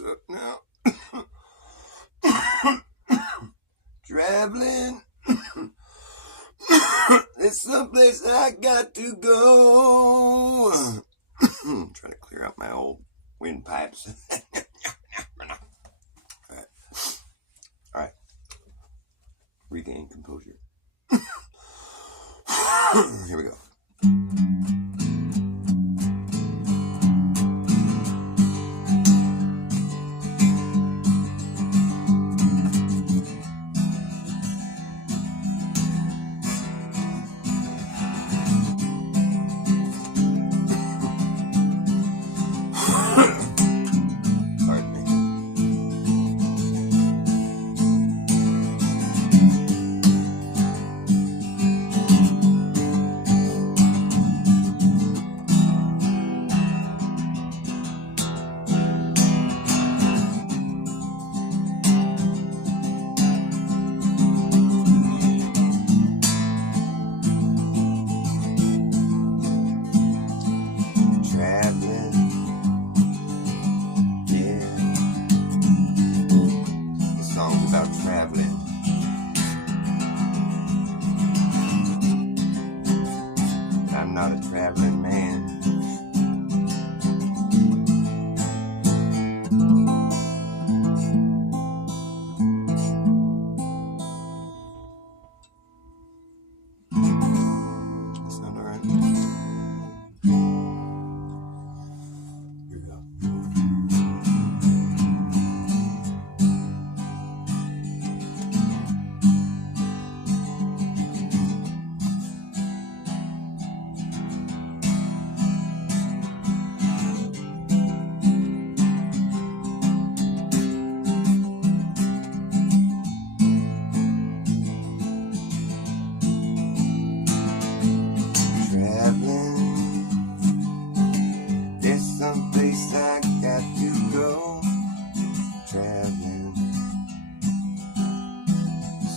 What's up now? Traveling. There's someplace I got to go. Trying to clear out my old windpipes. All right. Regain composure. Here we go. I'm not a traveling man. That sound all right? Here we go. Someplace I got to go. Traveling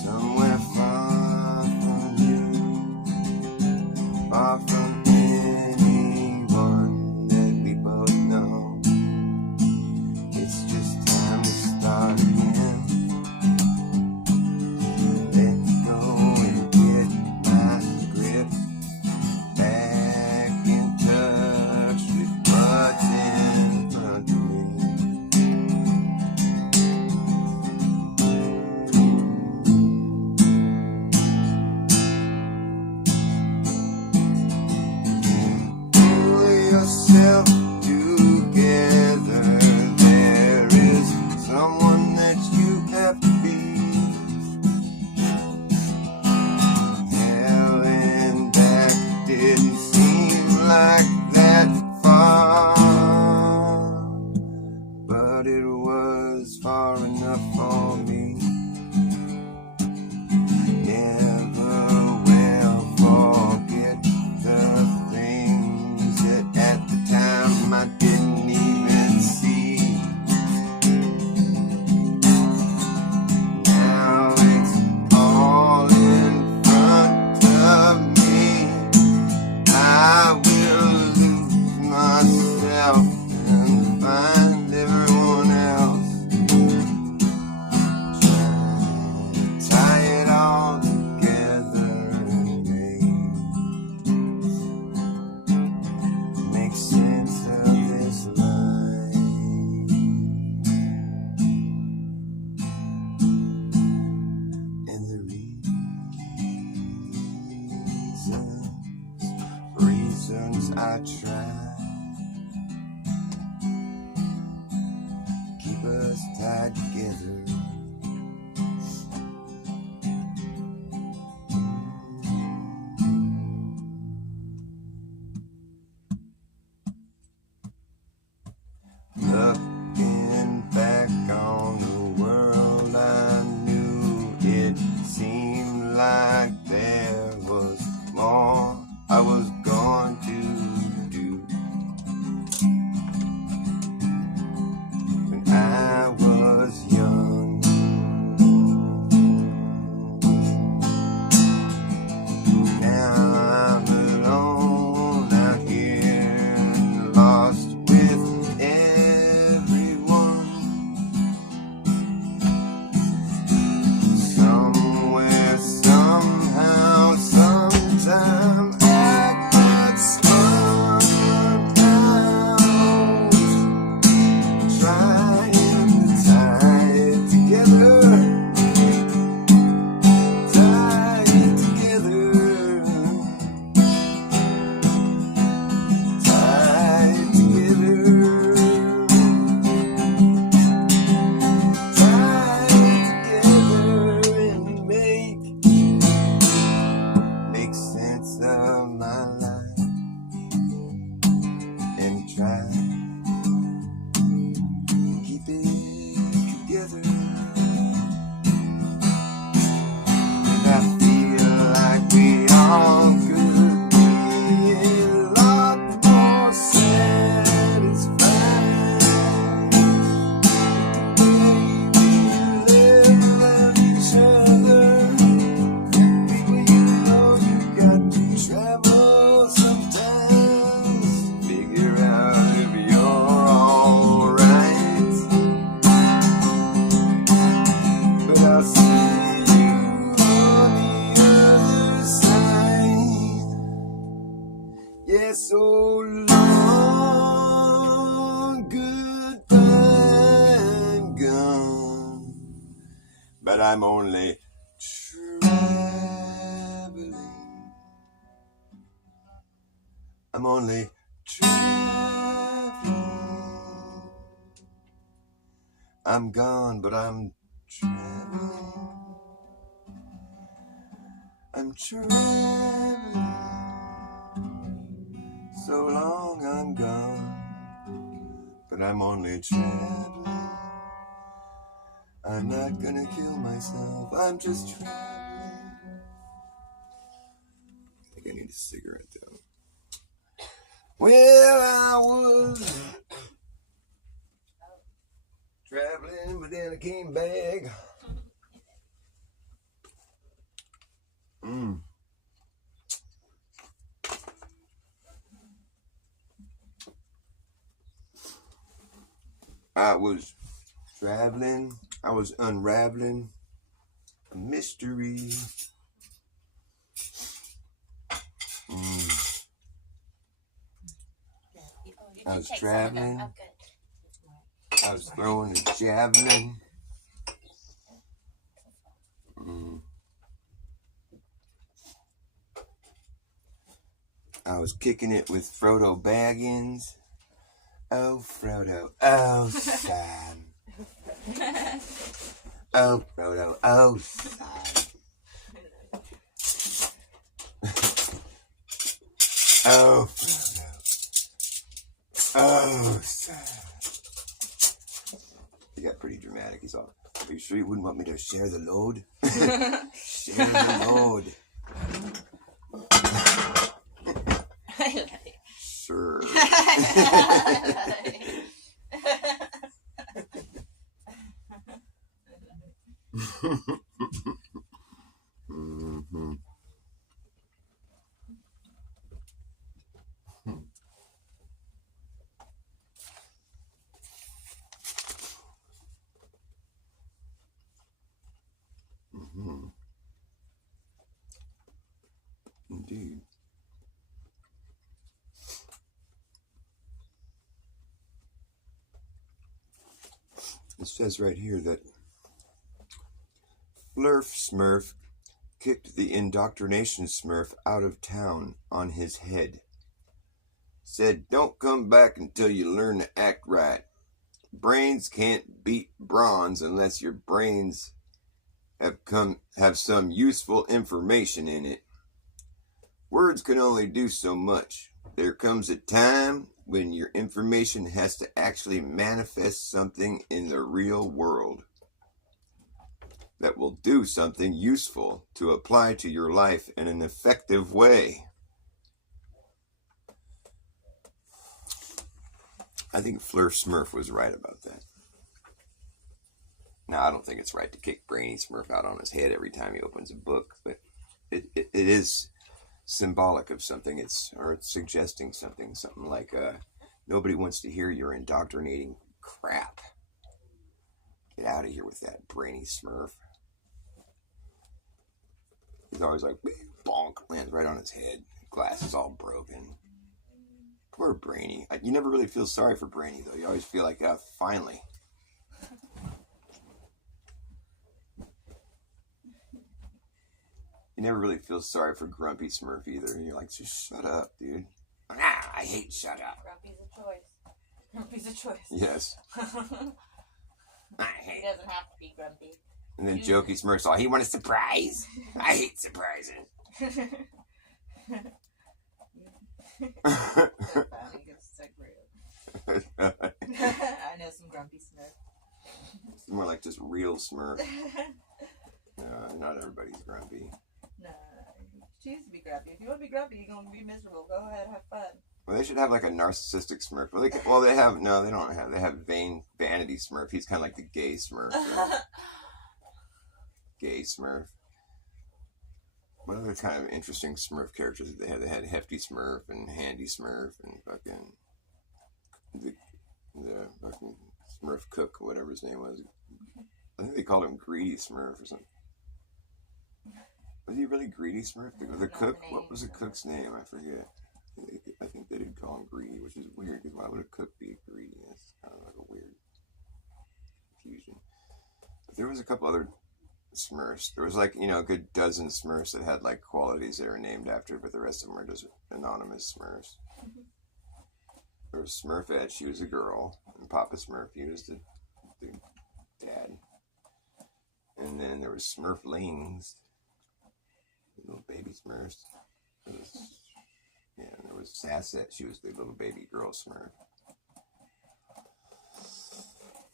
somewhere far from you, far from anyone that we both know. It's just time to start again. Let go and get my grip. Back in touch with what's in front of me. Pull yourself together. There is someone that you have to be. Hell and back didn't seem like that far, but it was far enough for me. Never will forget the things that at the time I didn't even see. Now it's all in front of me. I will lose myself and find everyone else. Try to tie it all together and make sense of this life. And the reasons I try keep us tied together. Looking back on the world I knew, it seemed like there was more I was going to do. When I was young, now I'm alone out here, lost with everyone. try keep it together. And I feel like we all could be a lot more satisfied with the way we live each other. People, you know you got to travel sometimes. Figure out if you're alright. But I'll see you on the other side. Yeah, so long, goodbye, I'm gone. But I'm only traveling. I'm only traveling. I'm gone, but I'm traveling. I'm traveling. So long I'm gone, but I'm only traveling. I'm not gonna kill myself, I'm just traveling. I think I need a cigarette though. Well, I was traveling, but then I came back. I was traveling, I was unraveling a mystery. I was traveling, I was throwing a javelin. I was kicking it with Frodo Baggins. Oh, Frodo, oh, Sam. Oh, Frodo, oh, Sam. Oh, Frodo, oh, Sam. He got pretty dramatic. He's all, are you sure you wouldn't want me to share the load? Share the load. Sure. Indeed. It says right here that Flurf Smurf kicked the indoctrination Smurf out of town on his head. Said, don't come back until you learn to act right. Brains can't beat bronze unless your brains have some useful information in it. Words can only do so much. There comes a time when your information has to actually manifest something in the real world that will do something useful to apply to your life in an effective way. I think Flurf Smurf was right about that. Now, I don't think it's right to kick Brainy Smurf out on his head every time he opens a book, but it is symbolic of something. It's suggesting something like nobody wants to hear your indoctrinating crap. Get out of here with that, Brainy Smurf. He's always like, bonk, lands right on his head. Glass is all broken. Poor Brainy. You never really feel sorry for Brainy, though. You always feel like, oh, finally. You never really feel sorry for Grumpy Smurf either. You're like, just shut up, dude. Nah, I hate shut up. Grumpy's a choice. Grumpy's a choice. Yes. He doesn't have to be grumpy. And then Jokey Smurf's all, he want a surprise? I hate surprises. I know some grumpy Smurf. It's more like just real Smurf. Not everybody's grumpy. No, choose to be grumpy. If you want to be grumpy, you're gonna be miserable. Go ahead, have fun. Well, they should have like a narcissistic Smurf. Well, they have no, they don't have. They have vanity Smurf. He's kind of like the gay Smurf. Gay Smurf. What other kind of interesting Smurf characters did they have? They had Hefty Smurf and Handy Smurf and fucking the fucking Smurf cook, whatever his name was. I think they called him Greedy Smurf or something. Was he really Greedy Smurf? The cook? What was the cook's name? I forget. I think they did call him Greedy, which is weird, because why would a cook be greedy? That's kind of like a weird confusion. But there was a couple other Smurfs. There was like, a good dozen Smurfs that had like qualities that are named after, but the rest of them are just anonymous Smurfs. There was Smurfette, she was a girl, and Papa Smurf, he was the dad. And then there was Smurflings, little baby Smurfs. And there was Sassette, she was the little baby girl Smurf.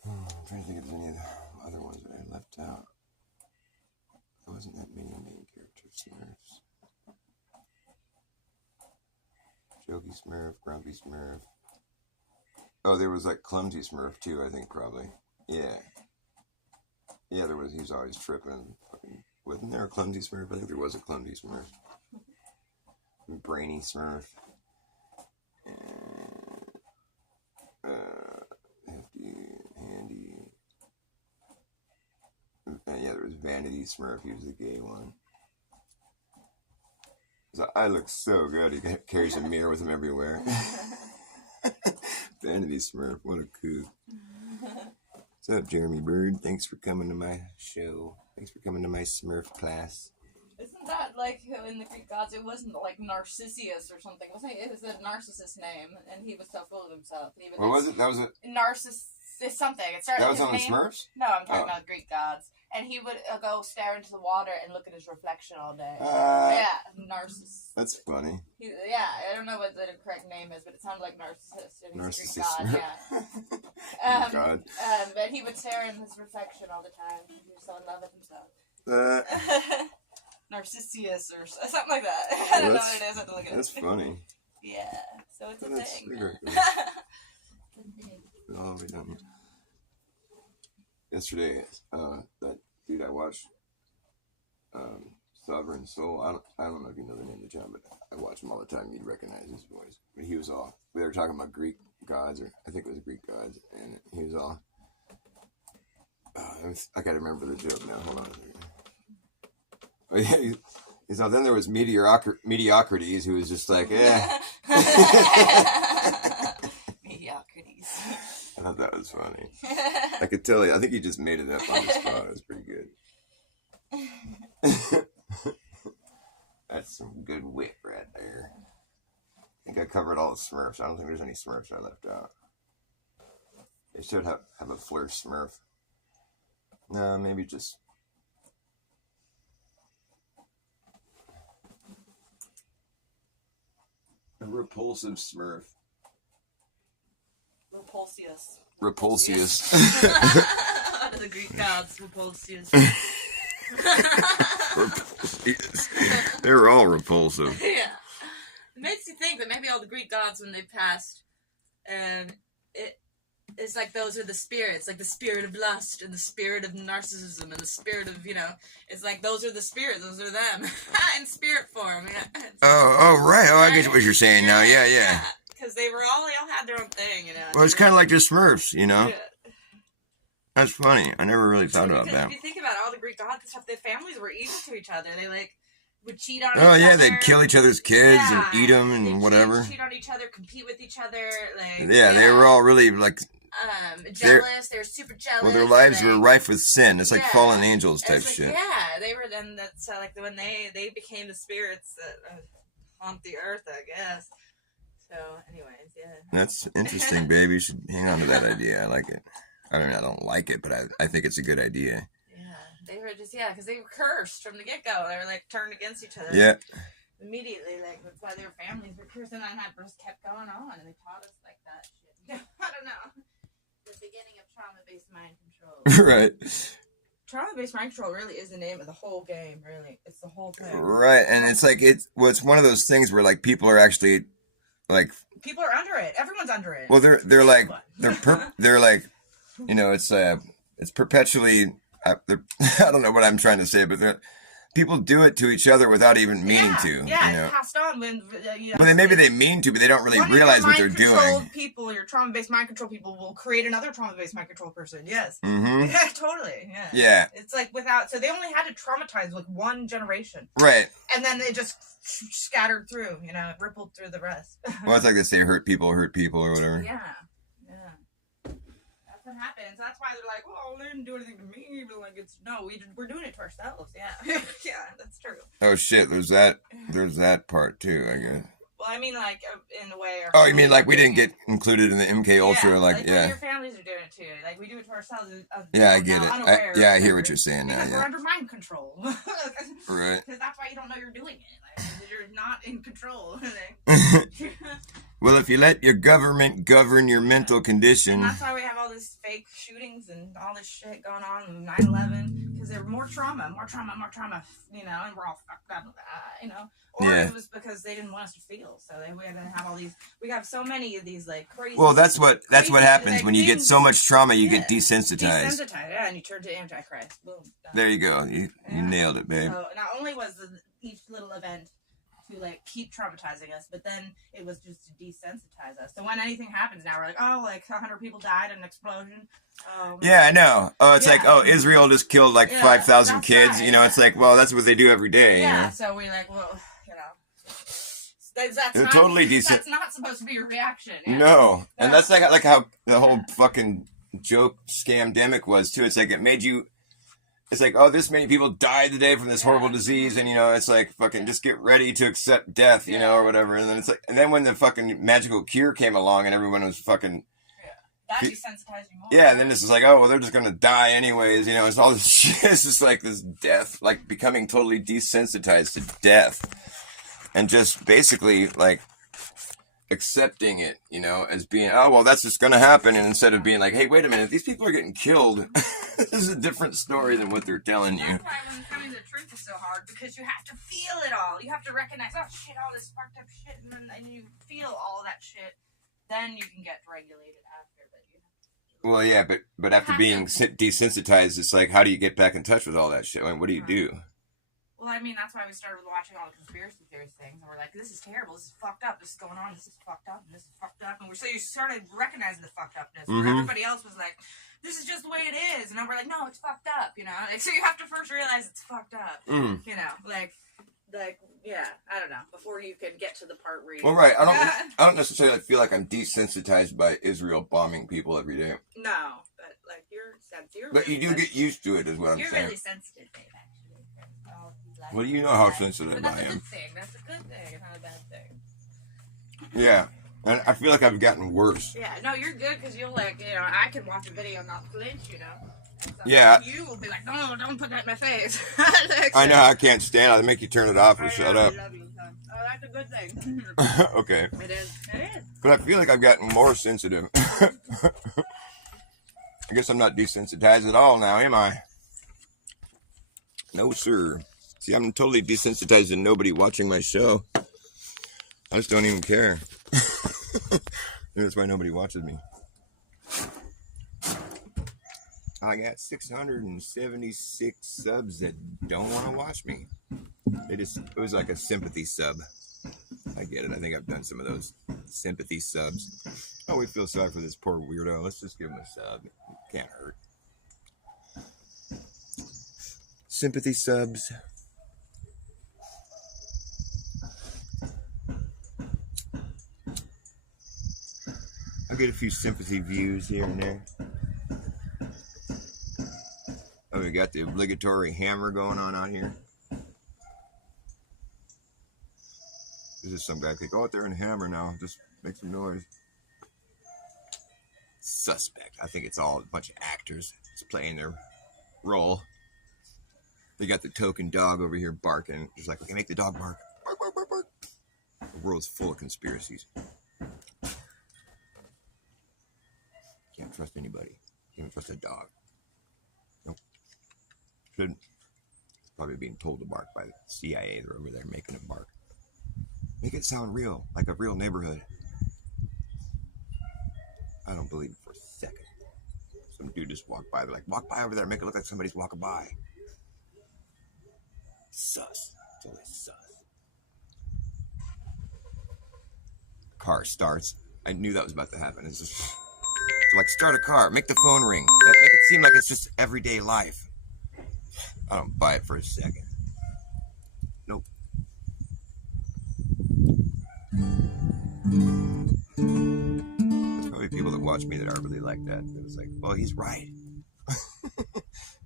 I'm trying to think if there's any other ones that I left out. There wasn't that many main character Smurfs. Jokey Smurf, Grumpy Smurf. Oh, there was like Clumsy Smurf too, I think, probably. Yeah. Yeah, there was. He was always tripping. Wasn't there a Clumsy Smurf? I think there was a Clumsy Smurf. Brainy Smurf. Hefty, Handy. Yeah, there was Vanity Smurf. He was the gay one. So I look so good. He carries a mirror with him everywhere. Vanity Smurf. What a coup. What's up, Jeremy Bird? Thanks for coming to my show. Thanks for coming to my Smurf class. Isn't that like in the Greek gods? It wasn't like Narcissus or something. It was a narcissist name, and he was so full of himself. What was it? That was it. Narcissus something. It started. That was on the Smurfs? No, I'm talking about Greek gods. And he would go stare into the water and look at his reflection all day. Narcissus. That's funny. I don't know what the correct name is, but it sounded like Narcissus. And he's a Greek god, God. But he would stare in his reflection all the time. He was so in love with himself. Narcissus or something like that. I don't know what it is. I have to look at it. That's funny. Yeah, so it's a thing. Oh, we done. Yesterday, that dude I watched, Sovereign Soul. I don't know if you know the name of the channel, but I watch him all the time. You'd recognize his voice. But he was all. We were talking about Greek gods, or I think it was Greek gods, and he was all. I gotta remember the joke now. Hold on a second. Oh, yeah, he's all. Then there was Mediocrities, who was just like, Mediocrities. I thought that was funny. I could tell you. I think he just made it up on the spot. It was pretty good. That's some good wit right there. I think I covered all the Smurfs. I don't think there's any Smurfs I left out. They should have a Flair Smurf. No, maybe just... a repulsive Smurf. Repulsius. Out of the Greek gods, Repulsius. Repulsius. They were all repulsive. Yeah. It makes you think that maybe all the Greek gods, when they passed, it's like those are the spirits, like the spirit of lust and the spirit of narcissism and the spirit of, it's like those are the spirits, those are them in spirit form. Yeah. Oh, right. Oh, I get what you're saying now. Yeah. Because they all had their own thing, Well, it's kind of like the Smurfs, Yeah. That's funny. I never really thought about that. If you think about all the Greek gods and stuff, their families were evil to each other. They would cheat on each other. Oh yeah, other. they'd kill each other's kids and eat them and whatever. Cheat on each other, compete with each other. They were all really jealous. They were super jealous. Well, their lives were rife with sin. It's like fallen angels type shit. Yeah, they were. Then that's when they became the spirits that haunt the earth, I guess. So, anyways, yeah. That's interesting, babe. You should hang on to that idea. I like it. I mean, I don't like it, but I think it's a good idea. Yeah, they were just because they were cursed from the get-go. They were turned against each other. Yeah. Immediately, that's why their families were cursed, and that just kept going on, and they taught us that shit. Right. Trauma-based mind control really is the name of the whole game. Really, it's the whole thing. Right, and it's like it's one of those things where like people are actually like people are under it. Everyone's under it. Well, they're like they're like, you know, it's perpetually. I don't know what I'm trying to say, but people do it to each other without even meaning to. Yeah, you know? it's passed on when. But maybe they mean to, but they don't really realize what they're doing. People, your trauma-based mind control people will create another trauma-based mind control person. Yes. Mm-hmm. Yeah, totally. Yeah. Yeah. It's like without, so they only had to traumatize like one generation. Right. And then they just scattered through, you know, rippled through the rest. Well, it's like they say, hurt people, or whatever. Yeah. That's what happens. That's why they're like, well, they didn't do anything to me, but like we're doing it to ourselves. Yeah. Yeah, that's true. Oh shit, there's that part too, I guess. Well, I mean, like, in a way. Oh, you mean like we didn't get included in the MK Ultra, yeah. Your families are doing it too. Like, we do it to ourselves. Yeah, I get it. I hear what you're saying now. Because we're under mind control. Right. Because that's why you don't know you're doing it. Like, you're not in control. Well, if you let your government govern your mental condition. And that's why we have all this fake shootings and all this shit going on, 9/11, because there were more trauma, you know, and we're all fucked up with that, you know. Or it was because they didn't want us to feel, so we had to have all these. We have so many of these like crazy. Well, that's what happens like, when you get so much trauma, you get desensitized. Desensitized, yeah, and you turn to Antichrist. Boom. Done. There you go. You nailed it, babe. So not only was each little event to like keep traumatizing us, but then it was just to desensitize us. So when anything happens now, we're like, oh, like 100 people died in an explosion. Yeah, I know. Oh, it's like, oh, Israel just killed like 5,000 kids. Right. You know, it's like, well, that's what they do every day. Yeah. You know? So we're like, well, you know, that's not, totally that's not supposed to be your reaction. Yeah. No, and that's like how the whole fucking joke scamdemic was too. It's like it made you. It's like, oh, this many people died today from this horrible disease, and you know, it's like fucking just get ready to accept death, you know, or whatever. And then it's like, and then when the fucking magical cure came along, and everyone was fucking, that desensitized you more. Yeah, and then it's just like, oh, well, they're just gonna die anyways, you know. It's all this shit. It's just like this death, like becoming totally desensitized to death, and just basically like accepting it, you know, as being, oh, well, that's just gonna happen, and instead of being like, hey, wait a minute, these people are getting killed. This is a different story than what they're telling you. That's why when coming to the truth is so hard, because you have to feel it all. You have to recognize, oh shit, all this fucked up shit, and then you feel all that shit. Then you can get regulated after. But well, yeah, but after being desensitized, it's like, how do you get back in touch with all that shit? I mean, what do you do? Well, I mean, that's why we started watching all the conspiracy theories things, and we're like, this is terrible, this is fucked up, this is going on, this is fucked up, and this is fucked up, and so you started recognizing the fucked upness, where everybody else was like, this is just the way it is, and then we're like, no, it's fucked up, you know, like, so you have to first realize it's fucked up, you know, like, yeah, I don't know, before you can get to the part where you... Well, right, I don't necessarily feel like I'm desensitized by Israel bombing people every day. No, but, like, you're but really you do get used to it, is what I'm saying. You're really sensitive, babe, actually. Well, do you know how sensitive I am? That's a good thing. That's a good thing. It's not a bad thing. Yeah. And I feel like I've gotten worse. Yeah. No, you're good because you'll like, you know, I can watch a video and not flinch, you know. So yeah. You will be like, no, don't put that in my face. I know I can't stand it. They make you turn it off or shut up. I love you, son. Oh, that's a good thing. Okay. It is. It is. But I feel like I've gotten more sensitive. I guess I'm not desensitized at all now, am I? No, sir. See, I'm totally desensitized to nobody watching my show. I just don't even care. That's why nobody watches me. I got 676 subs that don't want to watch me. It was like a sympathy sub. I get it. I think I've done some of those sympathy subs. Oh, we feel sorry for this poor weirdo. Let's just give him a sub. It can't hurt. Sympathy subs. I'll get a few sympathy views here and there. Oh, we got the obligatory hammer going on out here. This is some guy like, go out there and hammer now. Just make some noise. Suspect. I think it's all a bunch of actors just playing their role. They got the token dog over here barking. Just like, okay, make the dog bark. Bark, bark, bark, bark. The world's full of conspiracies. Can't trust anybody. Can't even trust a dog. Should probably being told to bark by the CIA. They're over there making it bark. Make it sound real, like a real neighborhood. I don't believe it for a second. Some dude just walked by. They're like, walk by over there, make it look like somebody's walking by. Sus. Totally sus. Car starts. I knew that was about to happen. It's just like, start a car, make the phone ring. Make it seem like it's just everyday life. I don't buy it for a second. Nope. There's probably people that watch me that are really like that. It was like, well, he's right.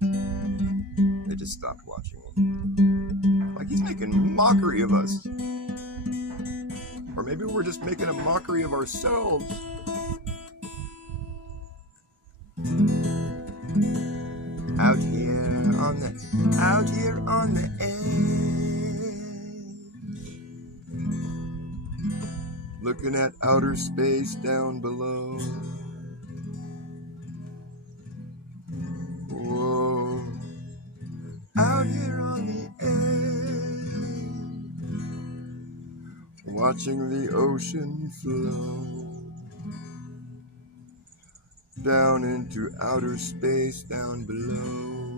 They just stopped watching him. Like, he's making mockery of us. Or maybe we're just making a mockery of ourselves. Out here on the edge, looking at outer space down below. Whoa, out here on the edge, watching the ocean flow down into outer space down below.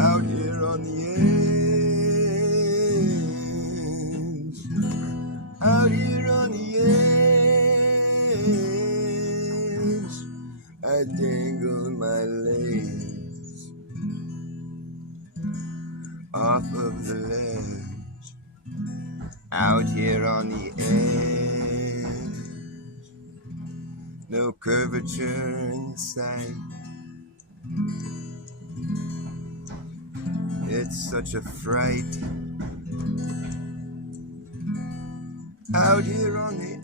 Out here on the edge, out here on the edge, I dangle my legs off of the ledge. Out here on the edge, no curvature in sight. It's such a fright. Out here on the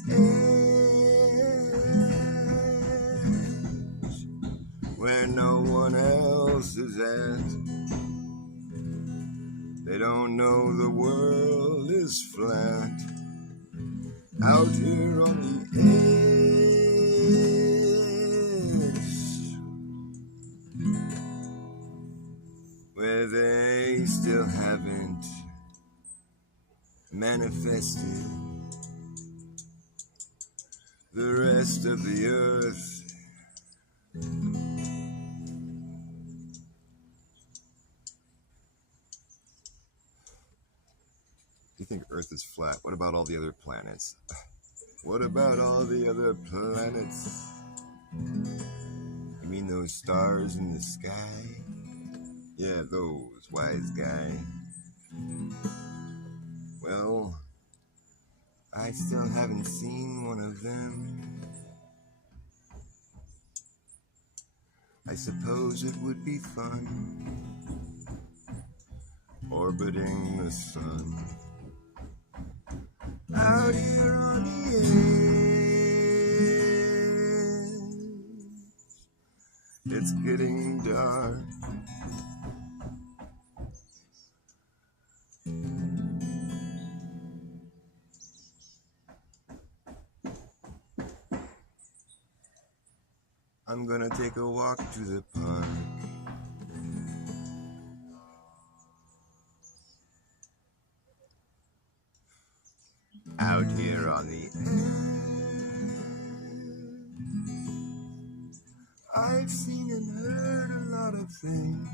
edge, where no one else is at. They don't know the world is flat. Out here on the edge, where they still haven't manifested the rest of the earth. You think Earth is flat? What about all the other planets? What about all the other planets? You mean those stars in the sky? Yeah, those, wise guy. Well, I still haven't seen one of them. I suppose it would be fun orbiting the sun. Out here on the edge, it's getting dark. I'm gonna take a walk to the park. Out here on the edge, I've seen and heard a lot of things.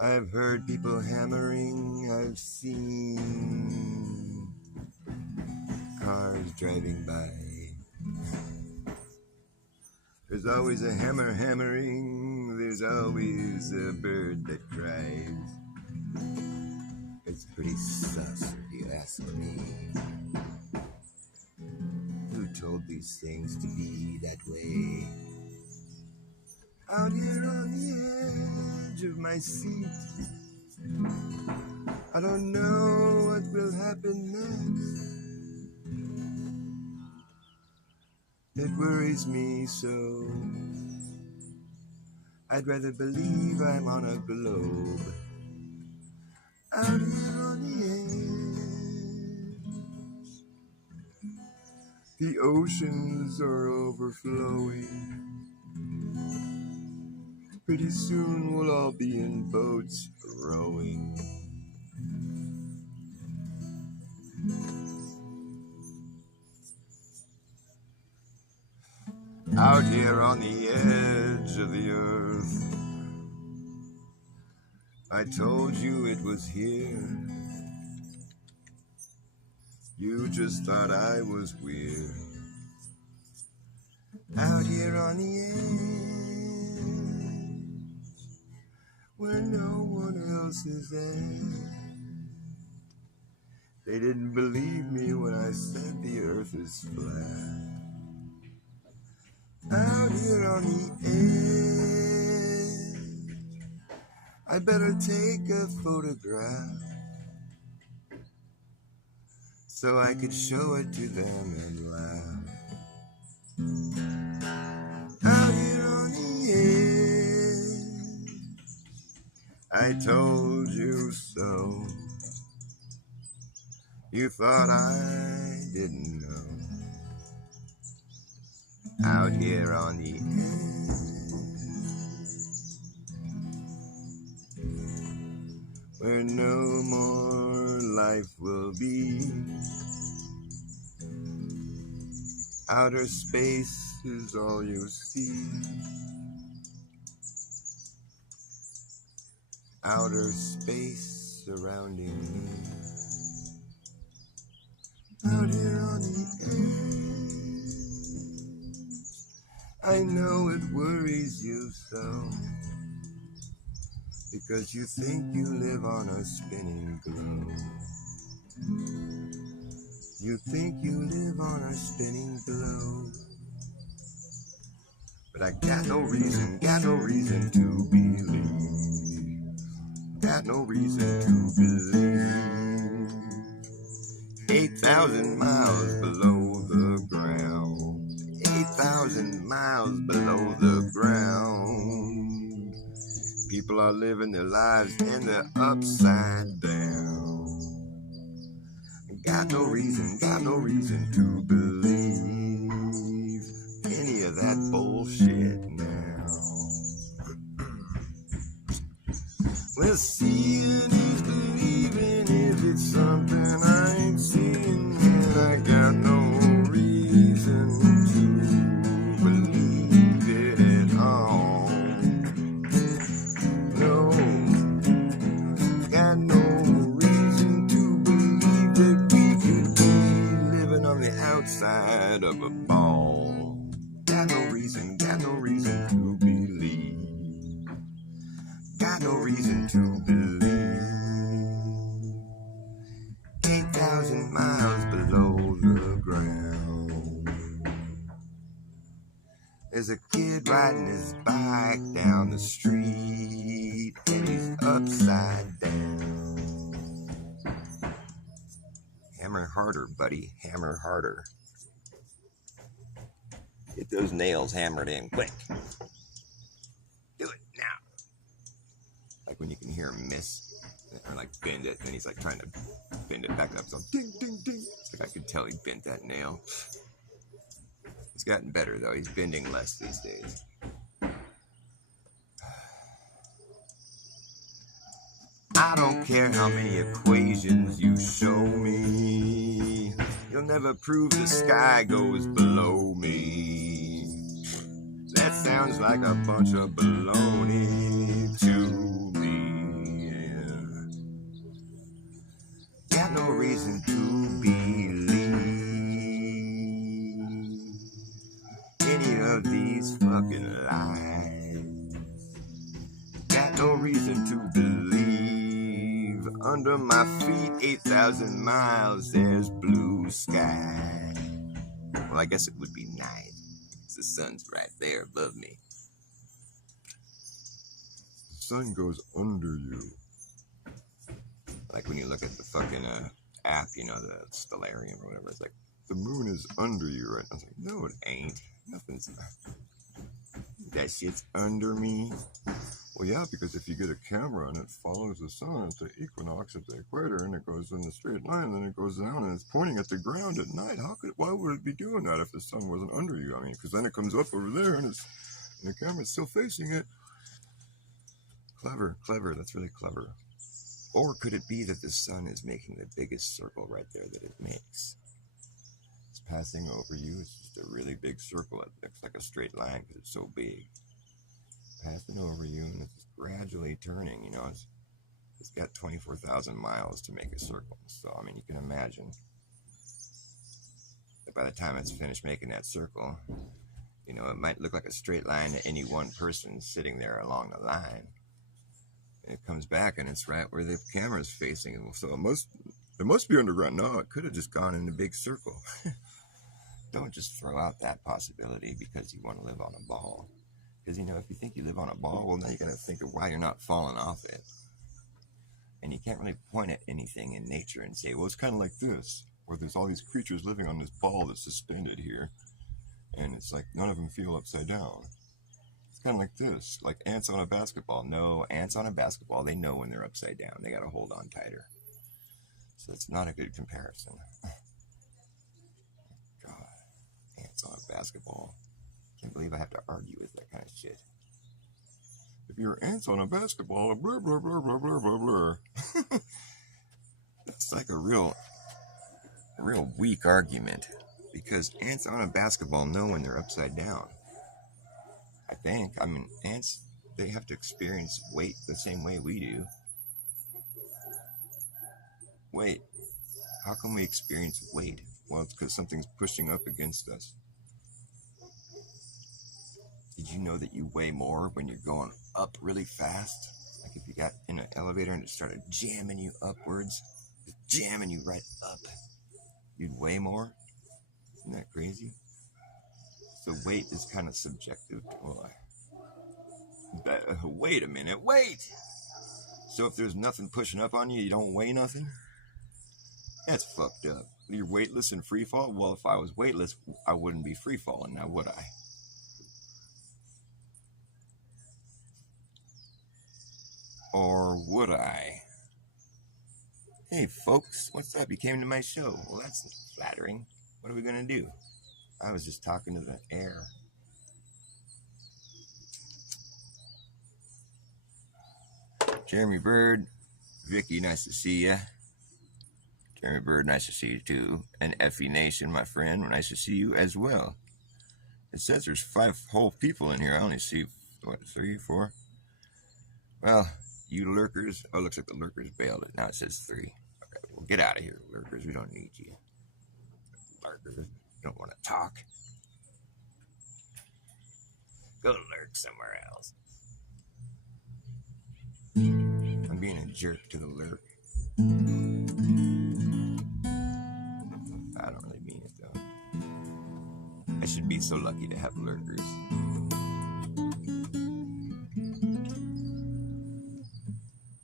I've heard people hammering, I've seen cars driving by. There's always a hammer hammering, there's always a bird that cries. It's pretty sus, if you ask me. Who told these things to be that way? Out here on the edge of my seat, I don't know what will happen next. It worries me so. I'd rather believe I'm on a globe. Out here on the edge, The oceans are overflowing. Pretty soon we'll all be in boats rowing. Out here on the edge of the earth, I told you it was here. You just thought I was weird. Out here on the edge, where no one else is at. They didn't believe me when I said the earth is flat. Out here on the edge, I better take a photograph so I could show it to them and laugh. Out here on the edge, I told you so. You thought I didn't know. Out here on the edge, where no more life will be. Outer space is all you see. Outer space surrounding me. Out here on the edge, I know it worries you so, because you think you live on a spinning globe. You think you live on a spinning globe. But I got no reason to believe. Got no reason to believe. 8,000 miles below the ground. 8,000 miles below the ground. People are living their lives and they're upside down. Got no reason to believe any of that bullshit now. Well, seeing is believing. If it's something I ain't seeing, then I got no reason to believe it at all. No, got no reason to believe that we could be living on the outside of a ball. Got no reason to believe. Got no reason to believe. 8,000 miles below the ground. There's a kid riding his bike down the street, and he's upside down. Hammer harder, buddy. Hammer harder. Get those nails hammered in quick. Do it now. Like when you can hear him miss, or like bend it, and he's like trying to bend it back up. So ding, ding, ding. It's like I could tell he bent that nail. It's gotten better though. He's bending less these days. I don't care how many equations you show me. You'll never prove the sky goes below me. That sounds like a bunch of baloney to me. Got no reason to believe any of these fucking lies. Got no reason to believe under my feet 8,000 miles there's blue sky. Well, I guess it would be night. The sun's right there above me. The sun goes under you. Like when you look at the fucking app, you know, the Stellarium or whatever. It's like, the moon is under you, right? I was like, no, it ain't. Nothing's. That shit's under me. Well, yeah, because if you get a camera and it follows the sun at the equinox at the equator and it goes in a straight line, and then it goes down and it's pointing at the ground at night, why would it be doing that if the sun wasn't under you? I mean, because then it comes up over there and the camera's still facing it. Clever, that's really clever. Or could it be that the sun is making the biggest circle right there that it makes? It's passing over you. It's just a really big circle. It looks like a straight line because it's so big. Passing over you, and it's gradually turning. You know, it's got 24,000 miles to make a circle. So, I mean, you can imagine that by the time it's finished making that circle, you know, it might look like a straight line to any one person sitting there along the line. And it comes back, and it's right where the camera's facing. So it must be underground. No, it could have just gone in a big circle. Don't just throw out that possibility because you want to live on a ball. Because, you know, if you think you live on a ball, well, now you're going to think of why you're not falling off it. And you can't really point at anything in nature and say, well, it's kind of like this, where there's all these creatures living on this ball that's suspended here. And it's like none of them feel upside down. It's kind of like this, like ants on a basketball. No, ants on a basketball, they know when they're upside down. They got to hold on tighter. So it's not a good comparison. God, ants on a basketball. I can't believe I have to argue with that kind of shit. If you're ants on a basketball, blah, blah, blah, blah, blah, blah, blah. That's like a real weak argument. Because ants on a basketball know when they're upside down. I think. I mean, ants, they have to experience weight the same way we do. Wait, how come we experience weight? Well, it's because something's pushing up against us. Did you know that you weigh more when you're going up really fast? Like if you got in an elevator and it started jamming you upwards, jamming you right up, you'd weigh more? Isn't that crazy? So weight is kind of subjective. Well, wait a minute, wait! So if there's nothing pushing up on you, you don't weigh nothing? That's fucked up. You're weightless and free fall? Well, if I was weightless, I wouldn't be free falling now, would I? Or would I? Hey folks, what's up? You came to my show. Well, that's flattering. What are we gonna do? I was just talking to the air. Jeremy Bird, Vicky, nice to see ya. Jeremy Bird, nice to see you too. And Effie Nation, my friend, nice to see you as well. It says there's 5 whole people in here. I only see, 3, 4? Well, you lurkers. Oh, looks like the lurkers bailed it. Now it says 3. Okay, well, get out of here, lurkers. We don't need you. Lurkers, you don't want to talk. Go lurk somewhere else. I'm being a jerk to the lurk. I don't really mean it, though. I should be so lucky to have lurkers.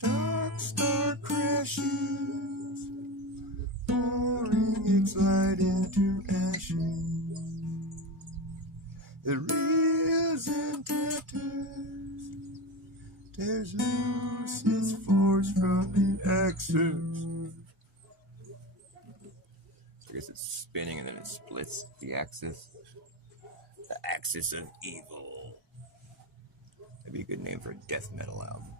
Dark star crashes, pouring its light into ashes. It reels and tatters, tears loose its force from the axis. I guess it's spinning and then it splits the axis. The axis of evil. That'd be a good name for a death metal album.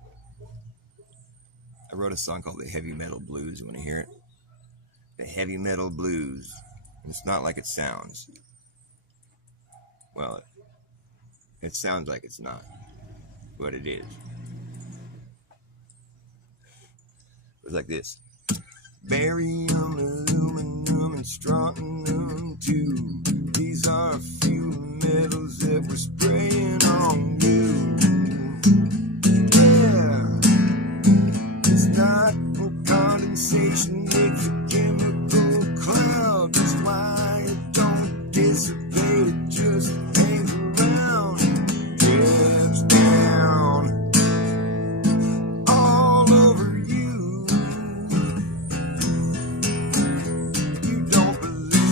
I wrote a song called The Heavy Metal Blues. You want to hear it? The Heavy Metal Blues. And it's not like it sounds. Well, it sounds like it's not. But it is. It was like this. Barium, aluminum, and strontium too. These are a few metals that we're spraying on you. Yeah, it's not condensation, it's a chemical cloud. That's why it don't dissipate, it just hangs around, drips down all over you. You don't believe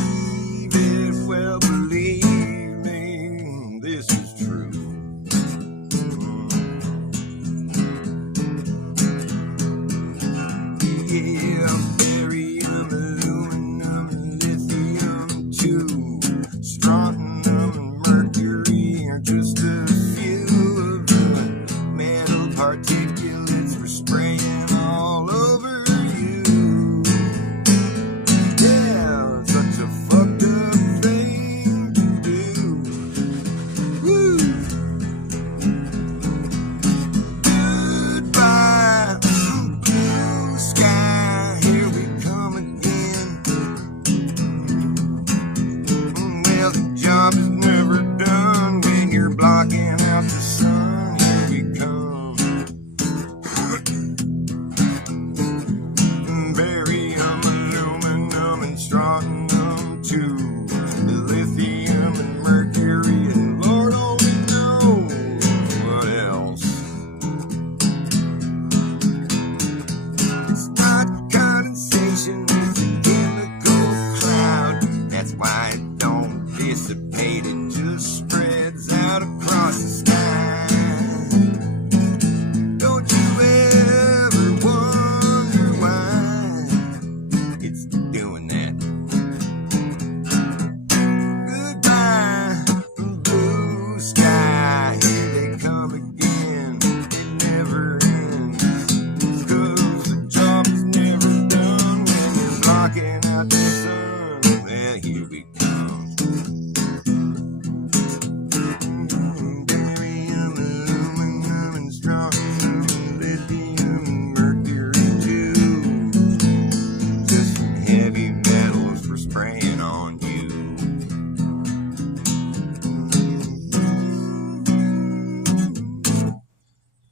heavy metals were spraying on you.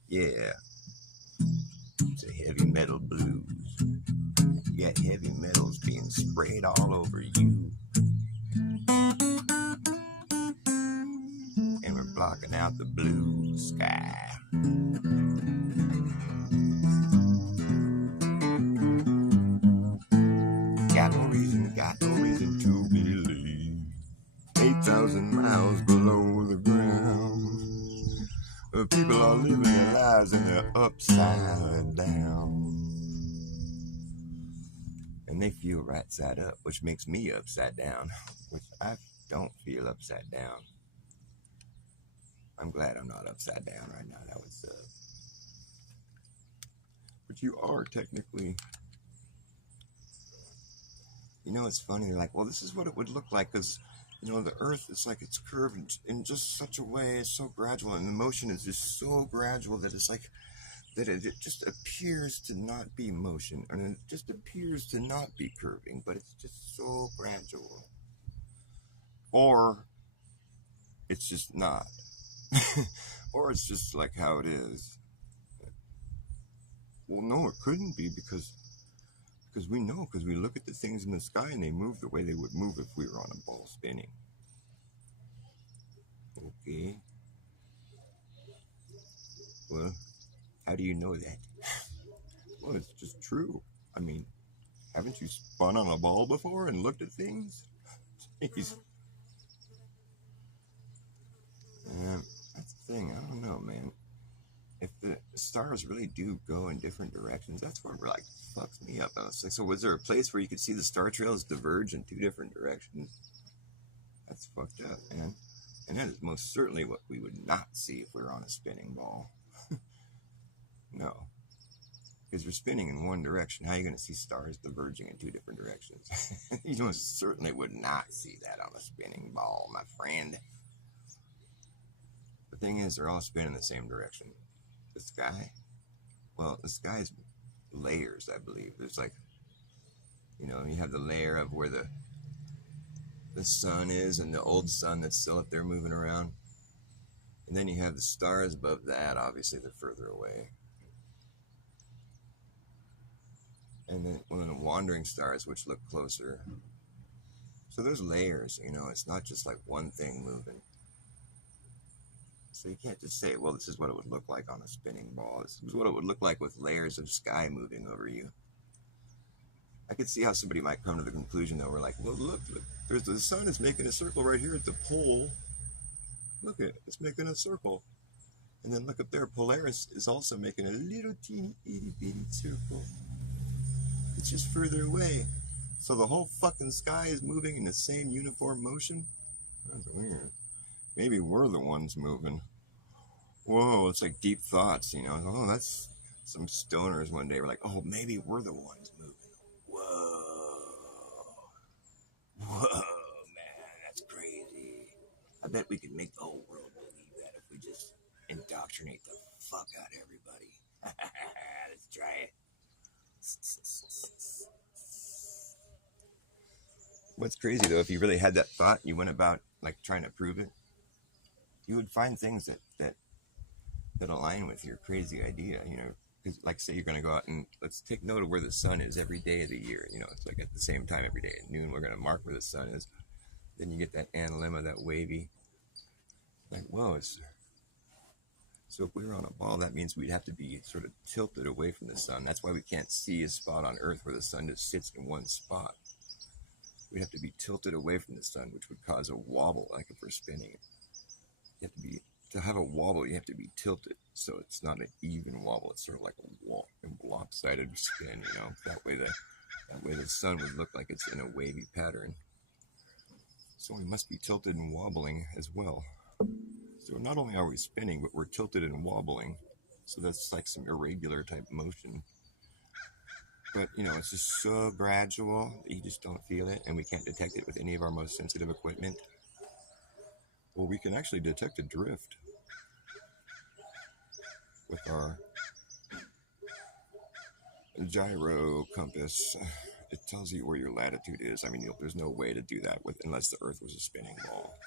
Yeah, it's a heavy metal blues. You got heavy metals being sprayed all over you. And we're blocking out the blue sky. Got no reason to believe. 8,000 miles below the ground, people are living their lives and they're upside down. And they feel right side up, which makes me upside down, which I don't feel upside down. I'm glad I'm not upside down right now. That was, but you are technically, you know, it's funny, like, well, this is what it would look like, because, you know, the earth, it's like it's curved in just such a way, it's so gradual, and the motion is just so gradual that it's like, that it just appears to not be motion, and it just appears to not be curving, but it's just so gradual. Or it's just not. Or it's just like how it is. Well, no, it couldn't be, because we know, because we look at the things in the sky and they move the way they would move if we were on a ball spinning. Okay. Well, how do you know that? Well, it's just true. I mean, haven't you spun on a ball before and looked at things? Jeez. That's the thing. I don't know, man. If the stars really do go in different directions, that's what like fucks me up. I was like, so was there a place where you could see the star trails diverge in 2 different directions? That's fucked up, man. And that is most certainly what we would not see if we were on a spinning ball. No. Because you're spinning in one direction. How are you going to see stars diverging in 2 different directions? You most certainly would not see that on a spinning ball, my friend. The thing is, they're all spinning the same direction. The sky, well, the sky's layers, I believe. There's like, you know, you have the layer of where the sun is, and the old sun that's still up there moving around. And then you have the stars above that. Obviously, they're further away. And then the wandering stars, which look closer. So there's layers, you know, it's not just like one thing moving. So you can't just say, well, this is what it would look like on a spinning ball. This is what it would look like with layers of sky moving over you. I could see how somebody might come to the conclusion that we're like, well, look, there's the sun is making a circle right here at the pole. Look at it, it's making a circle. And then look up there, Polaris is also making a little teeny itty bitty circle. It's just further away. So the whole fucking sky is moving in the same uniform motion? That's weird. Maybe we're the ones moving. Whoa, it's like deep thoughts, you know. Oh, that's some stoners one day were like, oh, maybe we're the ones moving. Whoa, man, that's crazy. I bet we could make the whole world believe that if we just indoctrinate the fuck out of everybody. Let's try it. What's crazy though, if you really had that thought, you went about like trying to prove it, you would find things that align with your crazy idea, you know. Because like say you're going to go out and let's take note of where the sun is every day of the year, you know. It's like at the same time every day at noon we're going to mark where the sun is. Then you get that analemma, that wavy, like, whoa. So if we were on a ball, that means we'd have to be sort of tilted away from the sun. That's why we can't see a spot on Earth where the sun just sits in one spot. We'd have to be tilted away from the sun, which would cause a wobble, like if we're spinning it. You have to be, to have a wobble, you have to be tilted, so it's not an even wobble. It's sort of like a lopsided spin, you know. That way the sun would look like it's in a wavy pattern. So we must be tilted and wobbling as well. So not only are we spinning, but we're tilted and wobbling. So that's like some irregular type motion. But, you know, it's just so gradual that you just don't feel it, and we can't detect it with any of our most sensitive equipment. Well, we can actually detect a drift with our gyro compass. it tells you where your latitude is. I mean, there's no way to do that unless the Earth was a spinning ball.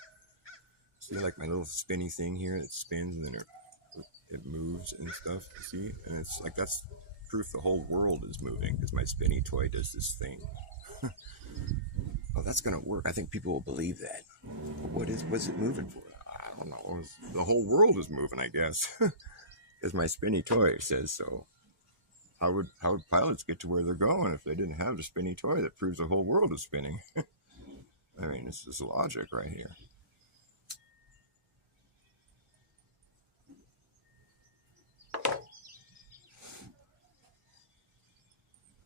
See, like my little spinny thing here, it spins and then it moves and stuff. See, and it's like that's proof the whole world is moving because my spinny toy does this thing. Well, that's gonna work. I think people will believe that. But what's it moving for? I don't know. The whole world is moving, I guess, because my spinny toy says so. How would pilots get to where they're going if they didn't have the spinny toy that proves the whole world is spinning? I mean, this is logic right here.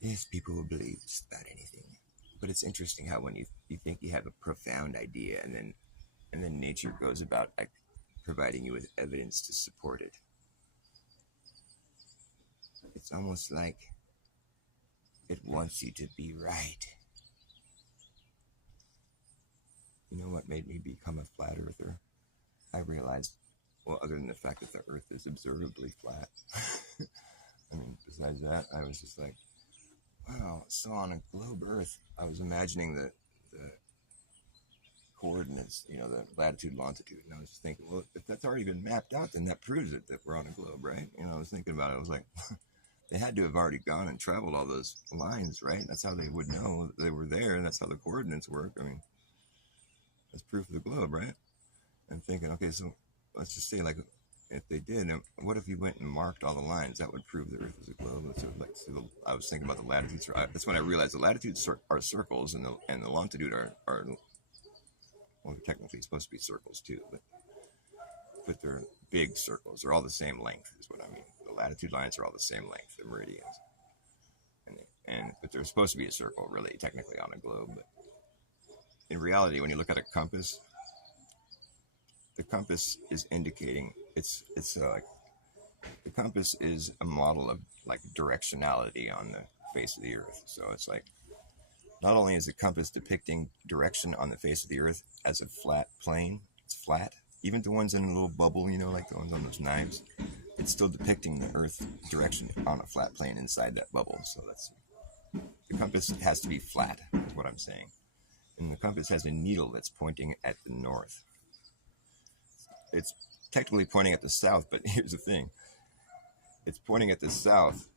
Yes, people will believe just about anything. But it's interesting how when you think you have a profound idea and then nature goes about like providing you with evidence to support it. It's almost like it wants you to be right. You know what made me become a flat earther? I realized, well, other than the fact that the earth is observably flat. I mean, besides that, I was just like, wow, so on a globe Earth, I was imagining the coordinates, you know, the latitude, longitude, and I was just thinking, well, if that's already been mapped out, then that proves it that we're on a globe, right? You know, I was thinking about it, I was like, they had to have already gone and traveled all those lines, right? That's how they would know that they were there, and that's how the coordinates work. I mean, that's proof of the globe, right? I'm thinking, okay, so let's just say, like, if they did, what if you went and marked all the lines? That would prove the Earth is a globe. So, like, so I was thinking about the latitudes. That's when I realized the latitudes are circles, and the longitude are well, technically supposed to be circles too, but they're big circles. They're all the same length, is what I mean. The latitude lines are all the same length, the meridians, but they're supposed to be a circle, really, technically on a globe. But in reality, when you look at a compass, the compass is indicating the compass is a model of like directionality on the face of the earth. So it's like, not only is the compass depicting direction on the face of the earth as a flat plane, it's flat, even the ones in a little bubble, you know, like the ones on those knives, it's still depicting the earth direction on a flat plane inside that bubble. So the compass has to be flat, is what I'm saying. And the compass has a needle that's pointing at the north. It's technically pointing at the south, but here's the thing. It's pointing at the south,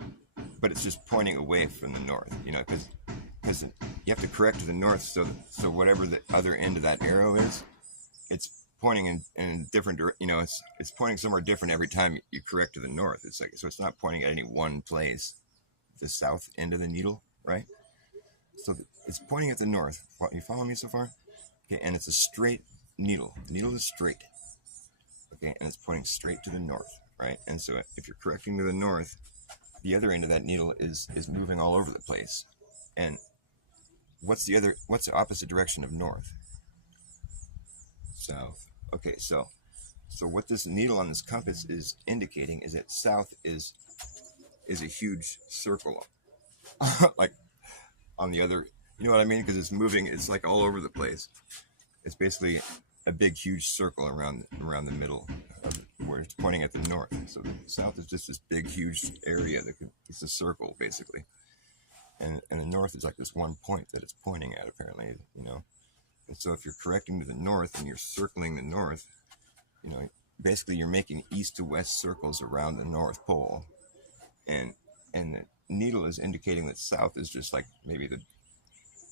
but it's just pointing away from the north, you know, because you have to correct to the north, so whatever the other end of that arrow is, it's pointing in different, you know, it's pointing somewhere different every time you correct to the north. It's like, so it's not pointing at any one place, the south end of the needle, right? So it's pointing at the north. You follow me so far? Okay, and it's a straight needle. The needle is straight. Okay, and it's pointing straight to the north, right? And so if you're correcting to the north, the other end of that needle is moving all over the place. And what's the opposite direction of north? South. Okay, so what this needle on this compass is indicating is that south is a huge circle, like on the other, you know what I mean? Because it's moving, it's like all over the place. It's basically a big, huge circle around the middle of where it's pointing at the north. So the south is just this big, huge area it's a circle basically, and the north is like this one point that it's pointing at, apparently, you know. And so if you're correcting to the north and you're circling the north, you know, basically you're making east to west circles around the North Pole, and the needle is indicating that south is just like maybe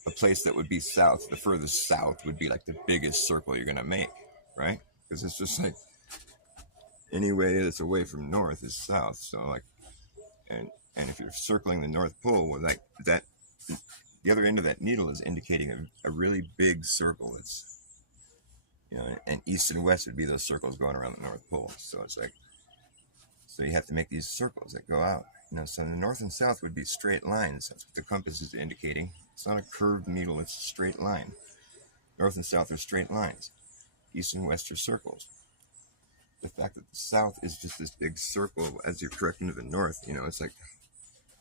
a place that would be south. The furthest south would be like the biggest circle you're gonna make, right? Because it's just like any way that's away from north is south. So like, and if you're circling the North Pole, well, like that, the other end of that needle is indicating a really big circle. It's, you know, and east and west would be those circles going around the North Pole. So it's like, so you have to make these circles that go out. You know, so the north and south would be straight lines. That's what the compass is indicating. It's not a curved needle, it's a straight line. North and south are straight lines. East and west are circles. The fact that the south is just this big circle as you're correcting to the north, you know, it's like,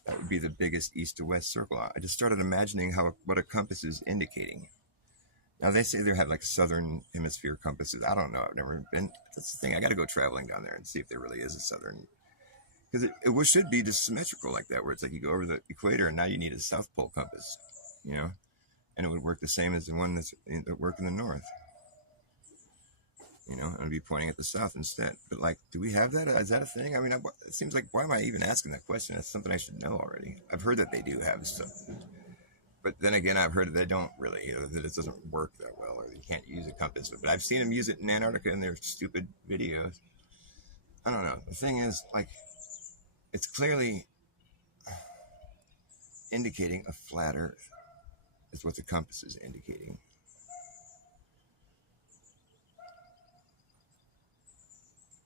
that would be the biggest east to west circle. I just started imagining what a compass is indicating. Now, they say they have like southern hemisphere compasses. I don't know. I've never been. That's the thing. I got to go traveling down there and see if there really is a southern. Because it should be just symmetrical like that, where it's like you go over the equator and now you need a South Pole compass. you know, and it would work the same as the one that worked in the north. You know, and be pointing at the south instead. But like, do we have that? Is that a thing? I mean, it seems like, why am I even asking that question? That's something I should know already. I've heard that they do have stuff, but then again, I've heard that they don't really, that it doesn't work that well, or you can't use a compass. But I've seen them use it in Antarctica in their stupid videos. I don't know. The thing is, like, it's clearly indicating a flat Earth. Is what the compass is indicating.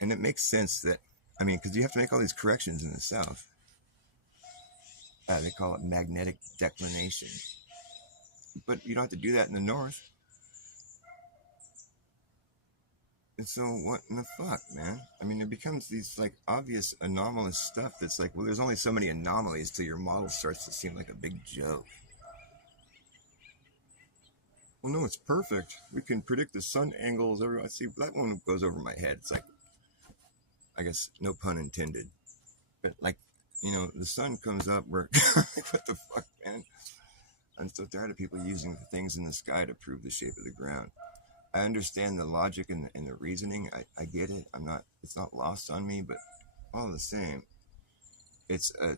And it makes sense that, I mean, because you have to make all these corrections in the south. They call it magnetic declination. But you don't have to do that in the north. And so what in the fuck, man? I mean, it becomes these, like, obvious anomalous stuff that's like, well, there's only so many anomalies till your model starts to seem like a big joke. Well, no, it's perfect. We can predict the sun angles. Everyone, see, that one goes over my head. It's like, I guess, no pun intended. But, like, you know, the sun comes up, we're what the fuck, man? I'm so tired of people using the things in the sky to prove the shape of the ground. I understand the logic and the reasoning. I get it. It's not lost on me, but all the same, it's a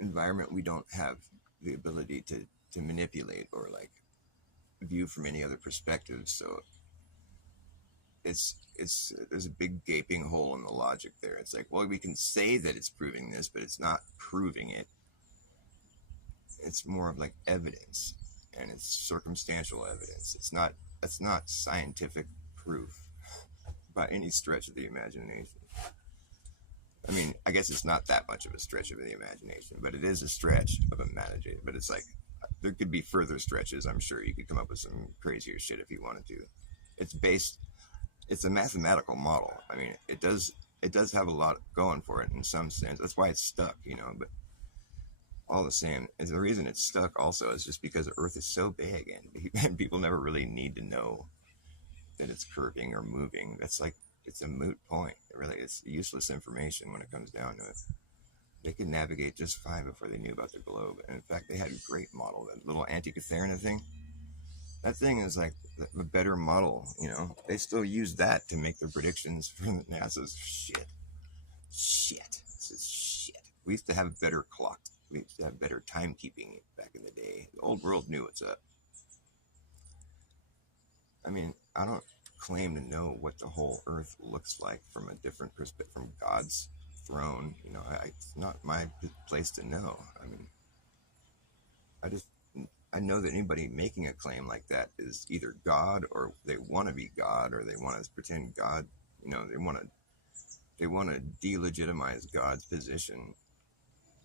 environment we don't have the ability to manipulate or, like, view from any other perspective. So there's a big gaping hole in the logic there. It's like, well, we can say that it's proving this, but it's not proving it. It's more of like evidence, and it's circumstantial evidence. It's not scientific proof by any stretch of the imagination. I mean, I guess it's not that much of a stretch of the imagination, but it is a stretch of imagination. But it's like, there could be further stretches. I'm sure you could come up with some crazier shit if you wanted to. It's a mathematical model. I mean, it does have a lot going for it in some sense. That's why it's stuck, you know, but all the same, and the reason it's stuck also is just because the Earth is so big, and people never really need to know that it's curving or moving. That's like, it's a moot point. It really is useless information when it comes down to it. They could navigate just fine before they knew about the globe. And in fact, they had a great model, that little Antikythera thing. That thing is like a better model, you know. They still use that to make their predictions for NASA's shit. This is shit. We used to have better clock. We used to have better timekeeping back in the day. The old world knew what's up. I mean, I don't claim to know what the whole Earth looks like from a different perspective, from God's throne. You know, it's not my place to know. I mean, I know that anybody making a claim like that is either God, or they want to be God, or they want to pretend God. You know, they want to delegitimize God's position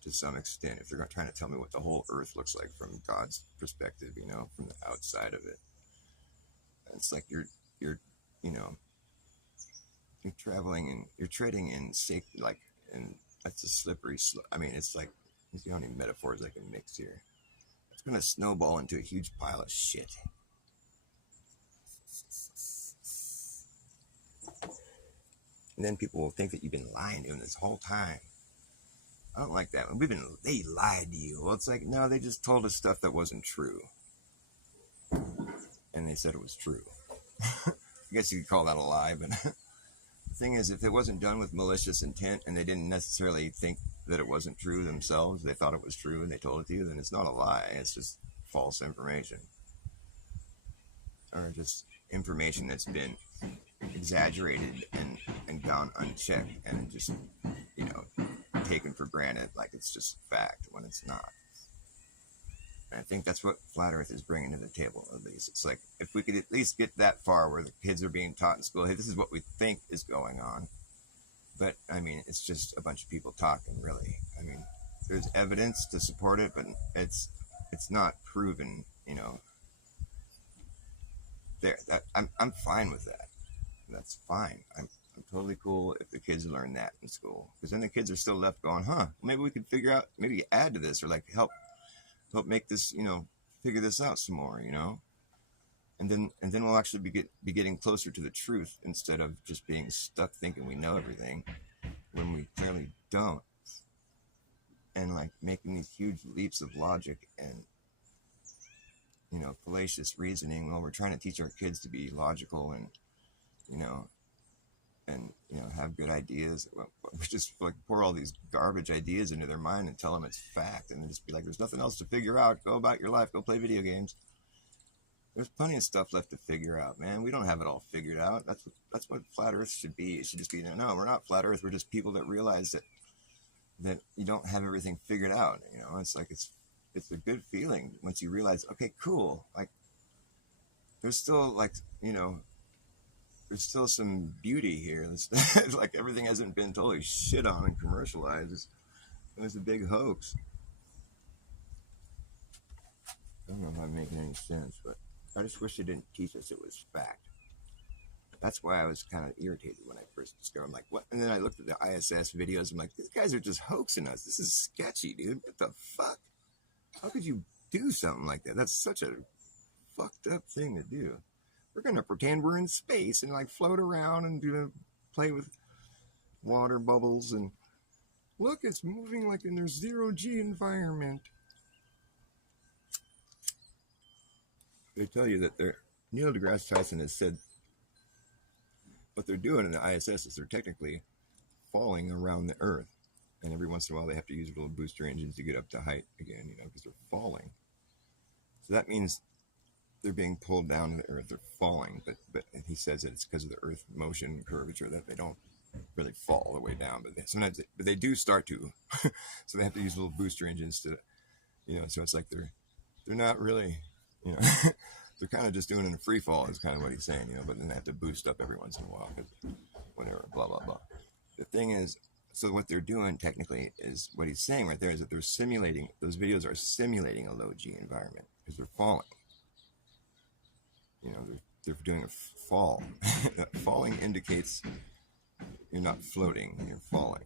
to some extent. If they're trying to tell me what the whole Earth looks like from God's perspective, you know, from the outside of it, it's like you're you know, you're traveling and you're treading in safety, like, and that's a slippery slope. I mean, it's like, it's the only metaphors I can mix here. It's going to snowball into a huge pile of shit. And then people will think that you've been lying to them this whole time. I don't like that. They lied to you. Well, it's like, no, they just told us stuff that wasn't true. And they said it was true. I guess you could call that a lie, but the thing is, if it wasn't done with malicious intent and they didn't necessarily think that it wasn't true themselves, they thought it was true and they told it to you, then it's not a lie. It's just false information. Or just information that's been exaggerated and gone unchecked and just, you know, taken for granted like it's just fact when it's not. And I think that's what Flat Earth is bringing to the table, at least. It's like, if we could at least get that far where the kids are being taught in school, hey, this is what we think is going on. But, I mean, it's just a bunch of people talking, really. I mean, there's evidence to support it, but it's not proven, you know. I'm fine with that. That's fine. I'm totally cool if the kids learn that in school. Because then the kids are still left going, maybe we could figure out, maybe add to this, or like help make this, you know, figure this out some more, you know. And then we'll actually be getting closer to the truth instead of just being stuck thinking we know everything when we clearly don't. And like making these huge leaps of logic and fallacious reasoning. Well, we're trying to teach our kids to be logical and, have good ideas. We just like pour all these garbage ideas into their mind and tell them it's fact, and just be like, there's nothing else to figure out. Go about your life. Go play video games. There's plenty of stuff left to figure out, man. We don't have it all figured out. That's what flat Earth should be. It should just be, no, we're not flat Earth. We're just people that realize that you don't have everything figured out. It's like it's a good feeling once you realize, okay, cool. Like there's still there's still some beauty here. It's like everything hasn't been totally shit on and commercialized. It's a big hoax. I don't know if I'm making any sense, but I just wish they didn't teach us it was fact. That's why I was kind of irritated when I first discovered. I'm like, what? And then I looked at the ISS videos. I'm like, these guys are just hoaxing us. This is sketchy, dude. What the fuck? How could you do something like that? That's such a fucked up thing to do. We're going to pretend we're in space and like float around and play with water bubbles and look, it's moving like in their zero-G environment. They tell you that Neil deGrasse Tyson has said what they're doing in the ISS is they're technically falling around the Earth. And every once in a while they have to use little booster engines to get up to height again, because they're falling. So that means they're being pulled down to the Earth. They're falling, but he says that it's because of the Earth motion curvature that they don't really fall all the way down. But sometimes they do start to. So they have to use little booster engines to, so it's like they're not really, they're kind of just doing it in a free fall is kind of what he's saying, but then they have to boost up every once in a while because whatever, blah, blah, blah. The thing is, so what they're doing technically is what he's saying right there is that they're simulating, those videos are simulating a low G environment because they're falling. They're doing a fall. Falling indicates you're not floating, you're falling.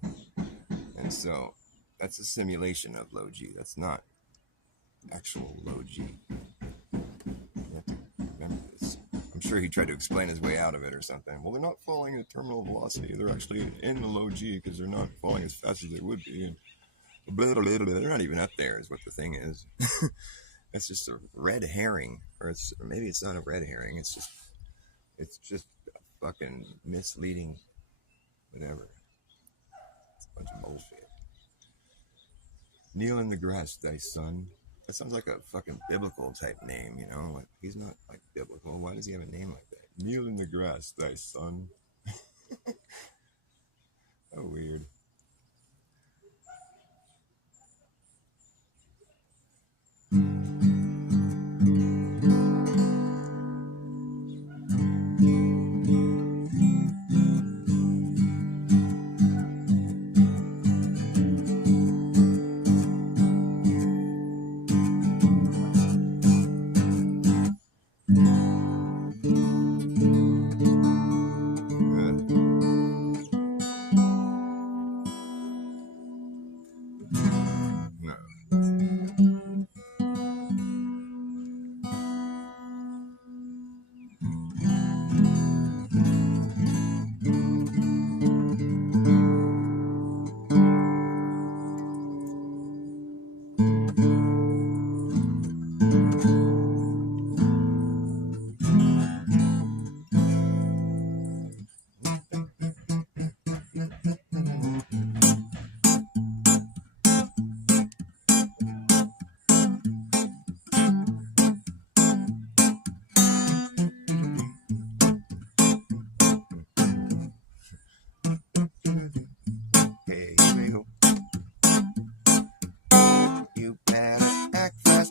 And so that's a simulation of low G. That's not actual low G. You have to remember this. I'm sure he tried to explain his way out of it or something. Well, they're not falling at terminal velocity. They're actually in the low G because they're not falling as fast as they would be. And blah, blah, blah, blah. They're not even up there is what the thing is. It's just a red herring, or maybe it's not a red herring. It's just a fucking misleading, whatever. It's a bunch of bullshit. Kneel in the grass, thy son. That sounds like a fucking biblical type name, Like he's not like biblical. Why does he have a name like that? Kneel in the grass, thy son. How weird.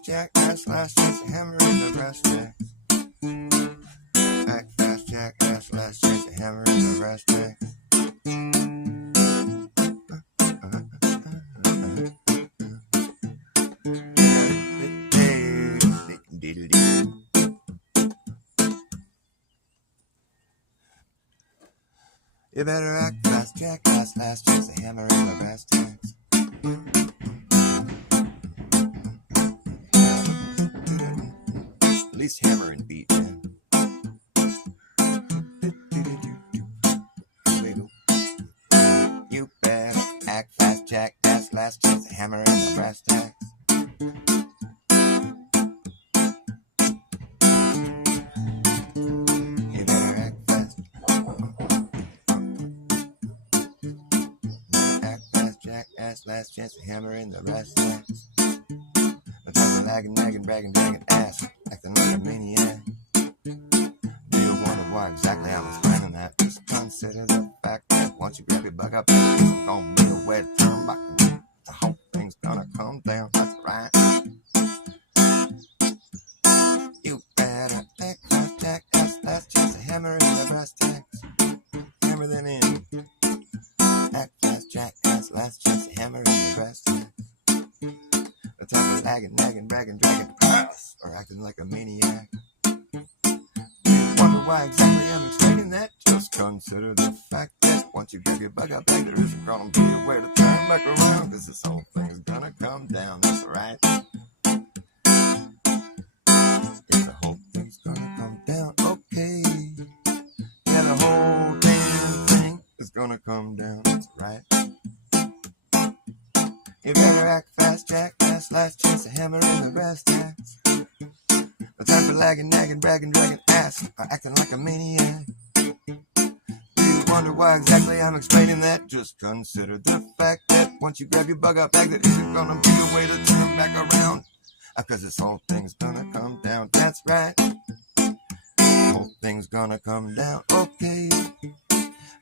Jackass, last chance to hammer in the brass tacks. Act fast, jackass, last chance to hammer in the brass tacks. You better act fast, jackass, last chance to hammer in the brass tacks. At least hammer and beat, man. You better act fast, jackass, last chance to hammer in the brass tacks. last chance to hammer in the brass tacks. The type of lagging, nagging, bragging, dragging ass, acting like a maniac. Do you wonder why exactly I was finding that? Just consider the fact that once you grab your bug up, it's gonna be a way to turn back. The whole thing's gonna come down, that's right. You better take that jack, last chance to hammer in the brass tacks. Hammer them in. Act fast, jackass, last chance to hammer in the brass tacks. The type of lagging, nagging, bragging, dragging ass, or acting like a maniac. You wonder why exactly I'm explaining that? Just consider the fact that once you grab your bug up, there isn't gonna be a way to turn back around, cause this whole thing is gonna come down, that's right. Yeah, the whole thing's gonna come down, okay. Yeah, the whole damn thing is gonna come down, that's right. You better act fast, jackass, last chance to hammer in the brass tacks. The type of lagging, nagging, bragging, dragging ass, or acting like a maniac. Do you wonder why exactly I'm explaining that? Just consider the fact that once you grab your bug up bag, there isn't gonna be a way to turn back around, cause this whole thing's gonna come down, that's right. Whole thing's gonna come down, okay.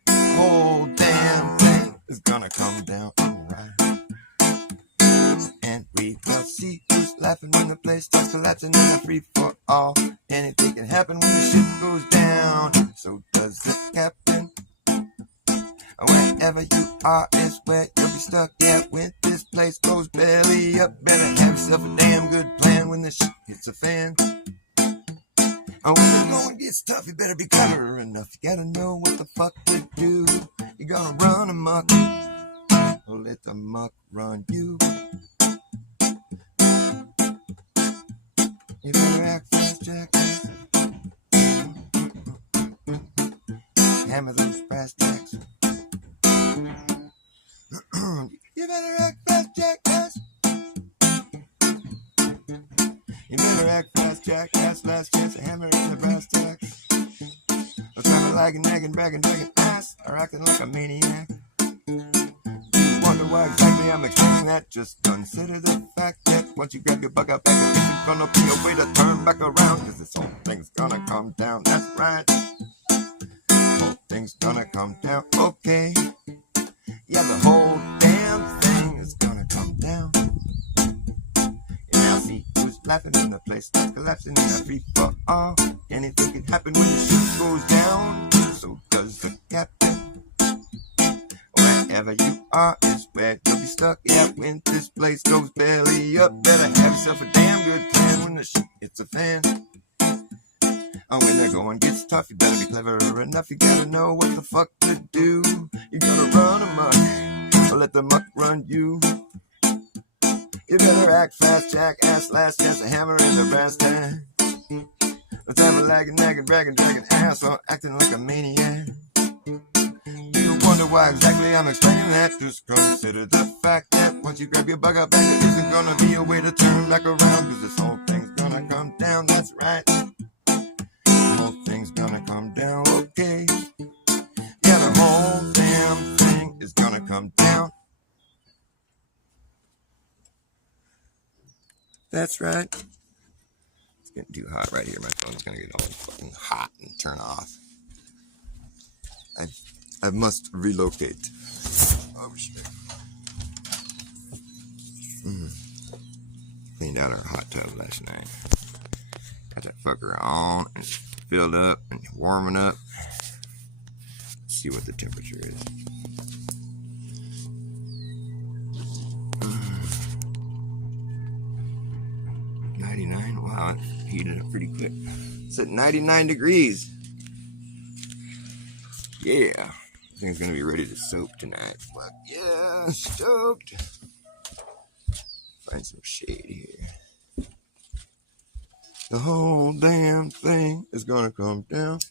Whole damn thing is gonna come down, alright. And we will see who's laughing when the place starts collapsing in a free for all. Anything can happen when the ship goes down. So does the captain. Wherever you are is where you'll be stuck. Yeah, when this place goes belly up, better have yourself a damn good plan when the shit hits a fan. When the going gets tough, you better be clever enough. You gotta know what the fuck to do. You're gonna run amok, or let the muck run you. You better act fast, jackass. Hammer those brass tacks. You better act fast, jackass. You better act fast, jackass. Last chance to hammer in the brass tacks. No time for lagging, nagging, bragging, dragging ass, or acting like a maniac. You wonder why exactly I'm explaining that? Just consider the fact that once you grab your bug up, there isn't gonna be a way to turn back around, cause this whole thing's gonna come down, that's right. Whole thing's gonna come down, okay. Yeah, the whole damn thing is gonna come down. And now see who's laughing in the place that's collapsing in a free for all. Anything can happen when the ship goes down. So does the captain. Wherever you are is where you'll be stuck. Yeah, when this place goes belly up, better have yourself a damn good plan when the shit hits a fan. When the going gets tough, you better be clever enough. You gotta know what the fuck to do. You gotta run amok, or let the muck run you. You better act fast, jackass, last chance to hammer in the brass tacks. Let's have a lagging, nagging, bragging, dragging ass, or acting like a maniac. You wonder why exactly I'm explaining that? Just consider the fact that once you grab your bug up back, there isn't gonna be a way to turn back around, cause this whole thing's gonna come down, that's right. The whole thing's gonna come down, okay. Yeah, the whole damn thing is gonna come down. That's right. It's getting too hot right here. My phone's gonna get all fucking hot and turn off. I must relocate. Oh shit. Cleaned out our hot tub last night. Got that fucker on and filled up and warming up. Let's see what the temperature is. 99. Wow, it heated up pretty quick. It's at 99 degrees. Yeah. I think it's gonna be ready to soak tonight. Fuck yeah, stoked. Find some shade here. The whole damn thing is gonna come down.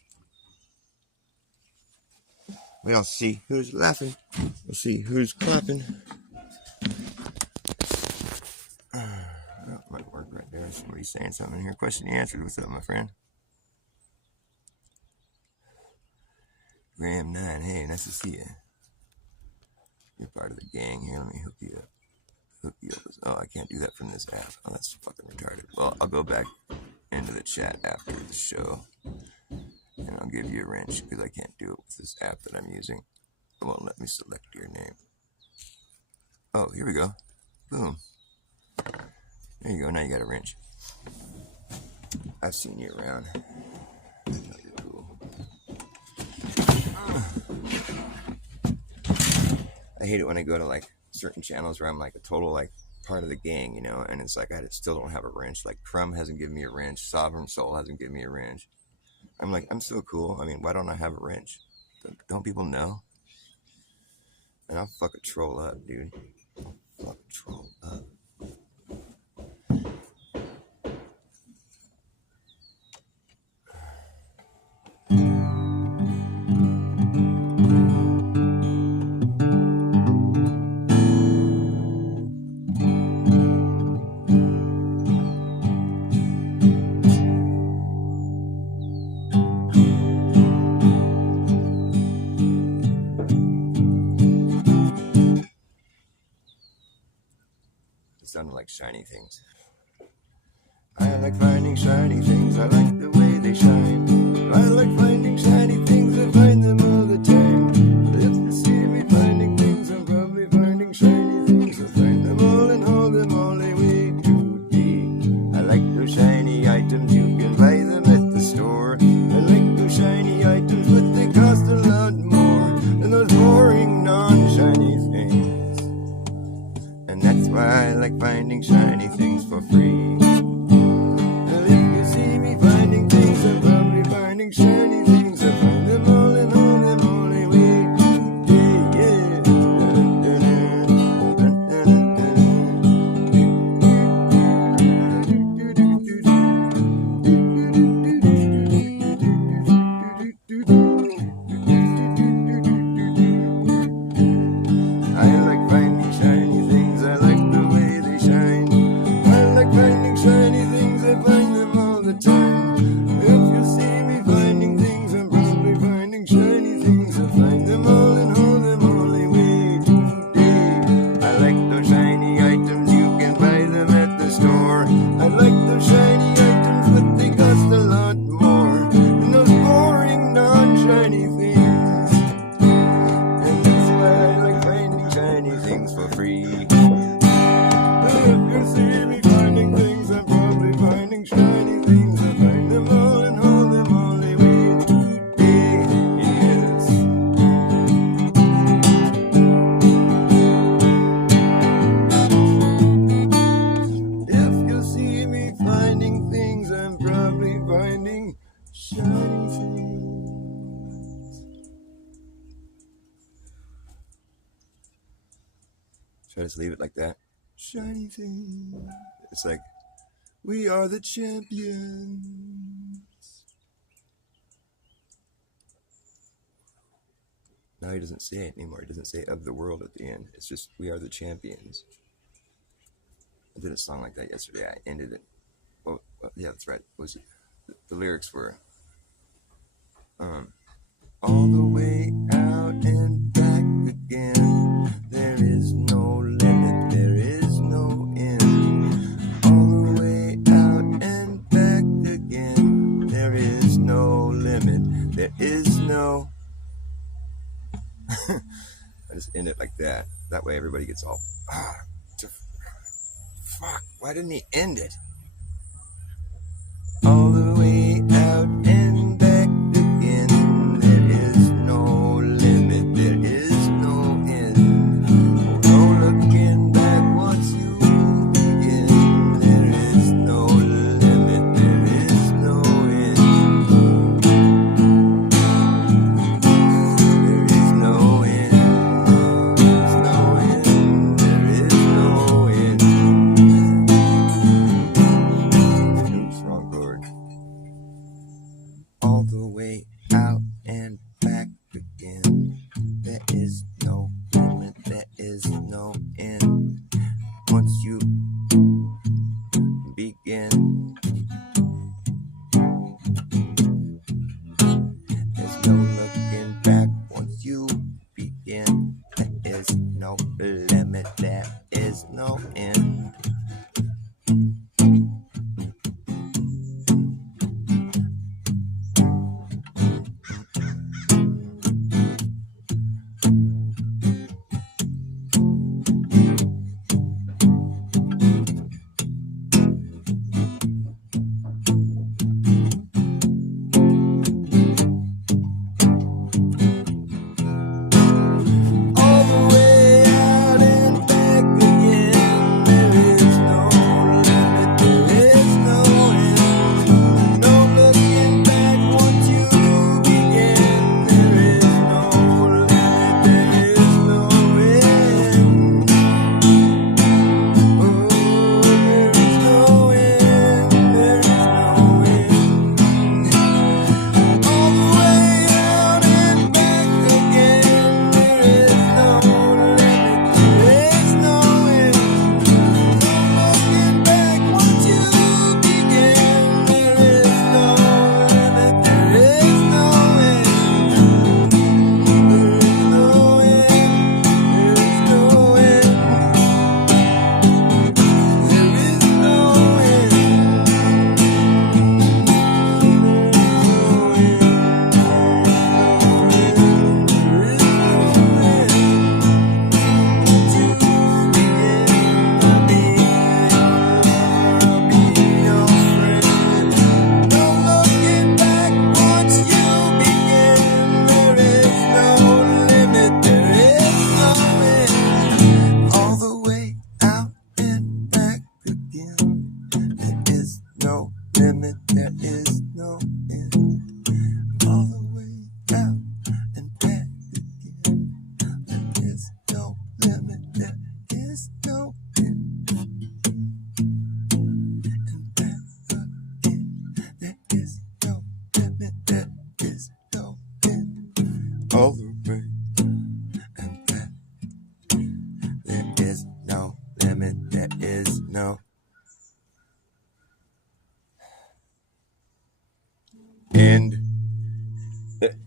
We'll see who's laughing. We'll see who's clapping. That might work right there. Somebody's saying something here. Question answered. What's up, my friend? Graham 9. Hey, nice to see you. You're part of the gang here. Let me hook you up. Oh, I can't do that from this app. Oh, that's fucking retarded. Well, I'll go back into the chat after the show, and I'll give you a wrench because I can't do it with this app that I'm using. It won't let me select your name. Oh, here we go. Boom. There you go. Now you got a wrench. I've seen you around. You're cool. I hate it when I go to like certain channels where I'm like a total like part of the gang, you know, and it's like I still don't have a wrench. Like Crumb hasn't given me a wrench. Sovereign Soul hasn't given me a wrench. I'm like, I'm so cool. I mean, why don't I have a wrench? Don't people know? And I'll fucking troll up, dude. I'll fucking troll up. Sounded like shiny things. I like finding shiny things. I like the way they shine. I like finding shiny things. I find them all the time. If you see me finding things, I'm probably finding shiny things. I find them all and hold them all away to be. I like those shiny items. You can buy them at the store. I like those shiny items, but they cost a lot more than those boring non-shiny things. And that's why I like finding shiny things for free. Well, if you see me finding things, I'm probably finding shiny things. I find them all and hold them all away today, I like finding shiny things. I like the way they shine. I like finding shiny things. I find them all the time. If you see me finding things, I'm probably finding shiny things. I find them all and hold them all away today. I like those shiny items. You can buy them at the store. I like those shiny items, but they cost a lot more than those boring non-shiny things. And that's why I like finding shiny things for free. If you see me finding things, I'm probably finding shiny things. I find them all and hold them all away today. Yes. If you see me finding things, I'm probably finding shiny things. Should I just leave it like that? Shiny things. It's like, we are the champions. Now he doesn't say it anymore. He doesn't say of the world at the end. It's just, we are the champions. I did a song like that yesterday. I ended it. Well, yeah, that's right. Was it? The lyrics were, all the way out and back again. There is no limit. There is no end. All the way out and back again. There is no limit. There is no. I just end it like that. That way everybody gets all. Fuck. Why didn't he end it? All the way out and back again. There is no limit. There is no end. No looking back once you begin. There is no limit. There is no end. There is no end. There's no end. There is no end. Oops, wrong chord. All the way out and back again. There is no limit, there is no end. Once you begin, there's no looking back. Once you begin, there is no there is no end. All the way down and back again. There is no limit, there is no end. And back again. There is no limit, there is no end. All the way and back. There is no limit, there is no end.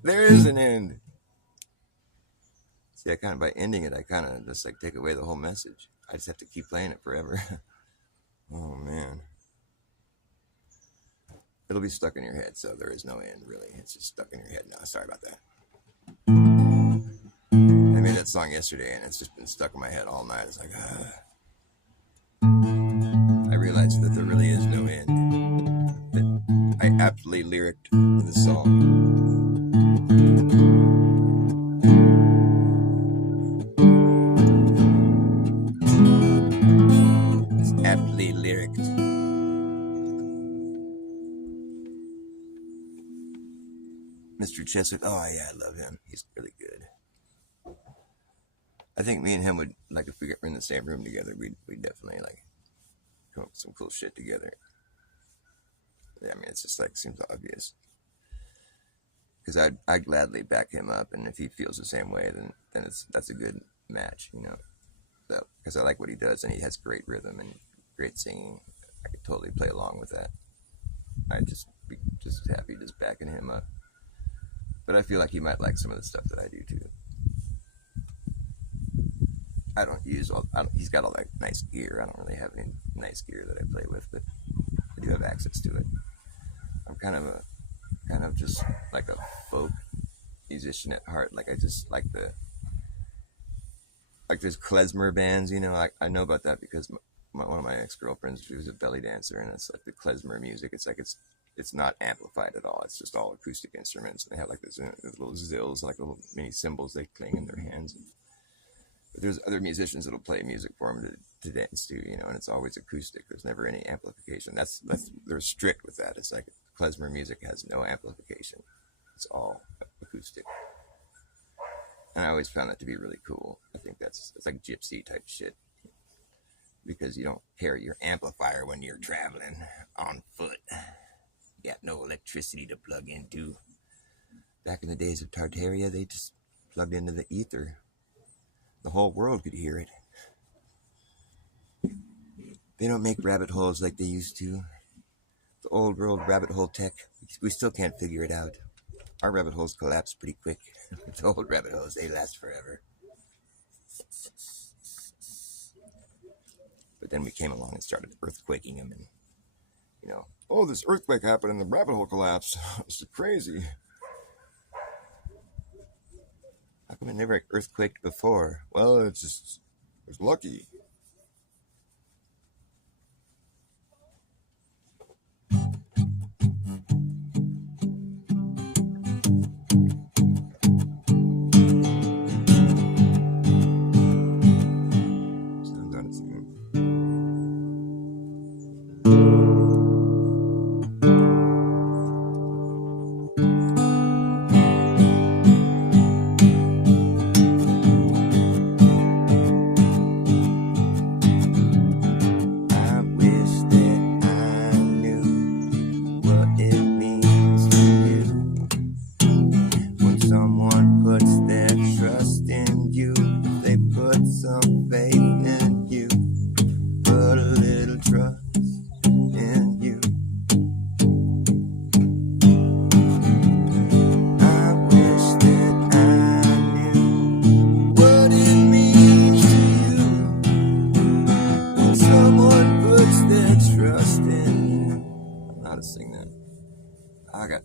There is an end. See, by ending it, I kind of just like take away the whole message. I just have to keep playing it forever. Oh man. It'll be stuck in your head, so there is no end, really. It's just stuck in your head now. Sorry about that. I made that song yesterday, and it's just been stuck in my head all night. It's like, I realized that there really is no end. That I aptly lyricked in the song. It's aptly lyricked. Mr. Cheswick, oh yeah, I love him. He's really good. I think me and him would, like, if we were in the same room together, we'd definitely, like, come up with some cool shit together. I mean, it's just, like, seems obvious. Because I'd gladly back him up, and if he feels the same way, then that's a good match, you know. Because I like what he does, and he has great rhythm and great singing. I could totally play along with that. I'd just be just happy just backing him up. But I feel like he might like some of the stuff that I do too. He's got all that nice gear. I don't really have any nice gear that I play with, but I do have access to it. I'm kind of just like a folk musician at heart. Like I just like there's klezmer bands, you know. I know about that because one of my ex-girlfriends, she was a belly dancer, and it's like the klezmer music. It's like it's not amplified at all. It's just all acoustic instruments. And they have like these little zills, like little mini cymbals they cling in their hands. But there's other musicians that'll play music for them to dance to, you know, and it's always acoustic. There's never any amplification. They're strict with that. It's like klezmer music has no amplification. It's all acoustic. And I always found that to be really cool. I think it's like gypsy type shit. Because you don't carry your amplifier when you're traveling on foot. You got no electricity to plug into. Back in the days of Tartaria, they just plugged into the ether. The whole world could hear it. They don't make rabbit holes like they used to. The old world rabbit hole tech, we still can't figure it out. Our rabbit holes collapse pretty quick. The old rabbit holes, they last forever. But then we came along and started earthquaking them, and, you know, oh, this earthquake happened and the rabbit hole collapsed. It's crazy. How come it never earthquaked before? Well, it was lucky.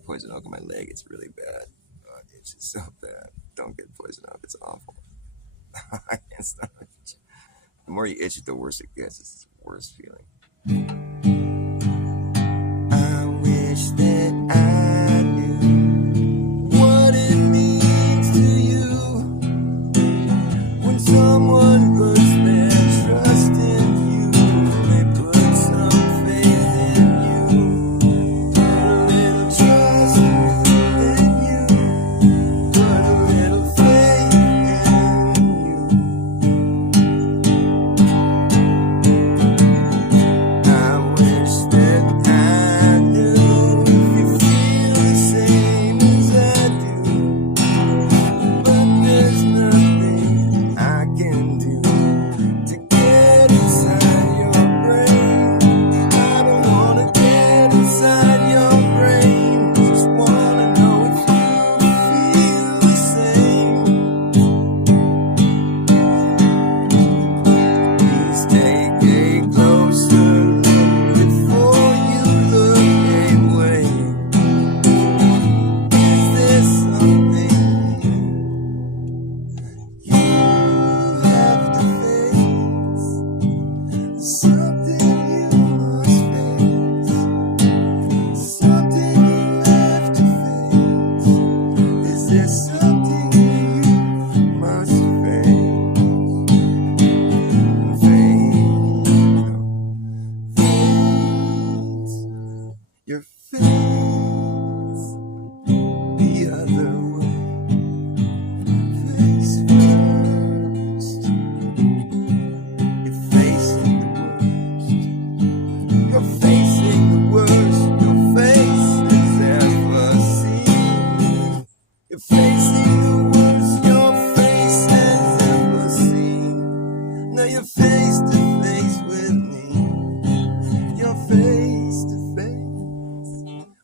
Poison oak in my leg. It's really bad. Oh, it's just so bad. Don't get poison oak. It's awful. I can't stop it. The more you itch it, the worse it gets. It's the worst feeling. I wish that I knew what it means to you when someone puts their trust in you. They put some faith in you.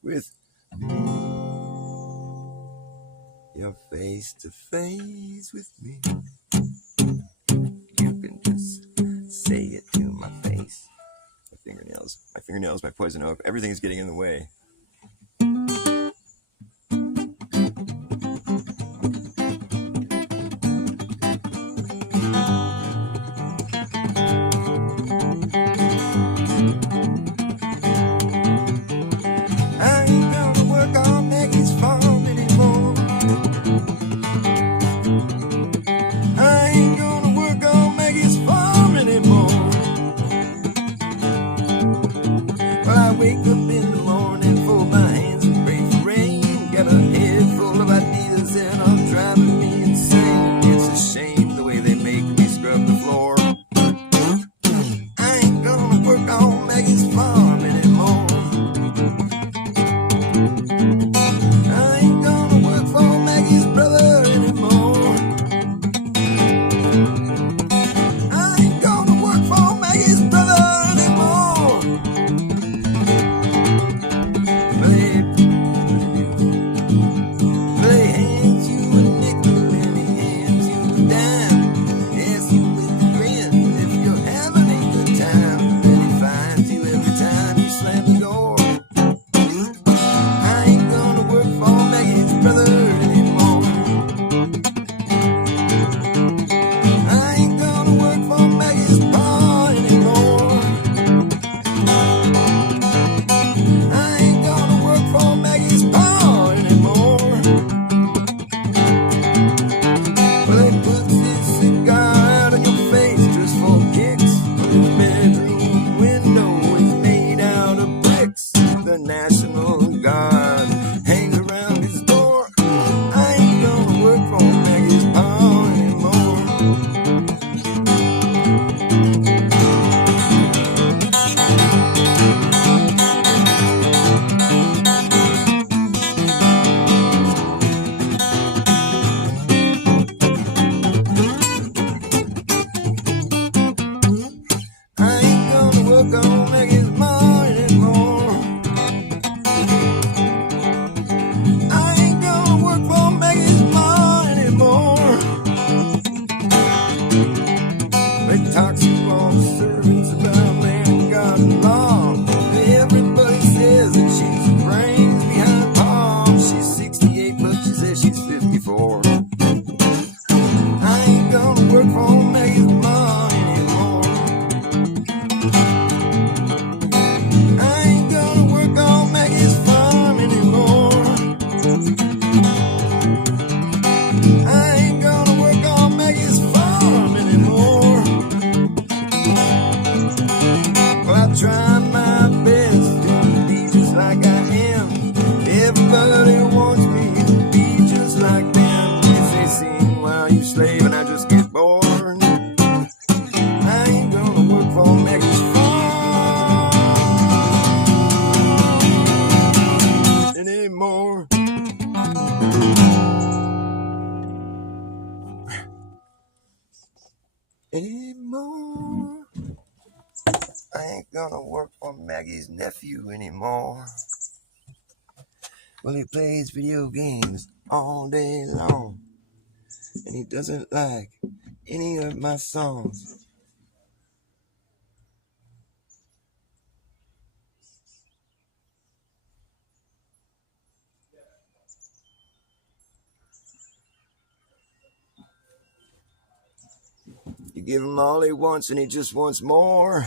with me. You're face to face with me. You can just say it to my face. My fingernails, my poison oak, everything is getting in the way. I ain't gonna work on Maggie's farm anymore. I ain't gonna work on Maggie's farm anymore. Well, I wake up in the morning, fold my hands and pray for rain. Got a head full of ideas that are driving me insane. It's a shame the way they make me scrub the floor. I ain't gonna work on Maggie's farm anymore. I ain't gonna work for Maggie's brother anymore. I ain't gonna work for Maggie's brother anymore. But he hands you a nickel and he hands you a dime. Asks you with a grin if you're having a good time. Then he finds you every time you slam the door. I ain't gonna work for Maggie's brother anymore. I ain't gonna work for Maggie's pa anymore. I ain't gonna work for Maggie's pa anymore. Well, he puts his cigar out on your face just for kicks. His bedroom window is made out of bricks. The National Guard hangs around his door. I ain't gonna work for Maggie's pa anymore. I ain't gonna work on Maggie's ma anymore. I ain't gonna work for Maggie's ma anymore. They talk to all the servants about land, God, and law. Everybody says that she's the brains behind Palm. She's 68, but she says she's 54. I ain't gonna work for Maggie's ma anymore. I ain't gonna work on Maggie's farm anymore. I ain't gonna work on Maggie's farm anymore. Well, I try my best to be just like I am. Everybody wants me to be just like them. If they sing while you slave and I just get bored. I ain't gonna work for Maggie's farm anymore. Anymore. I ain't gonna work for Maggie's nephew anymore. Well, he plays video games all day long, and he doesn't like any of my songs. You give him all he wants, and he just wants more.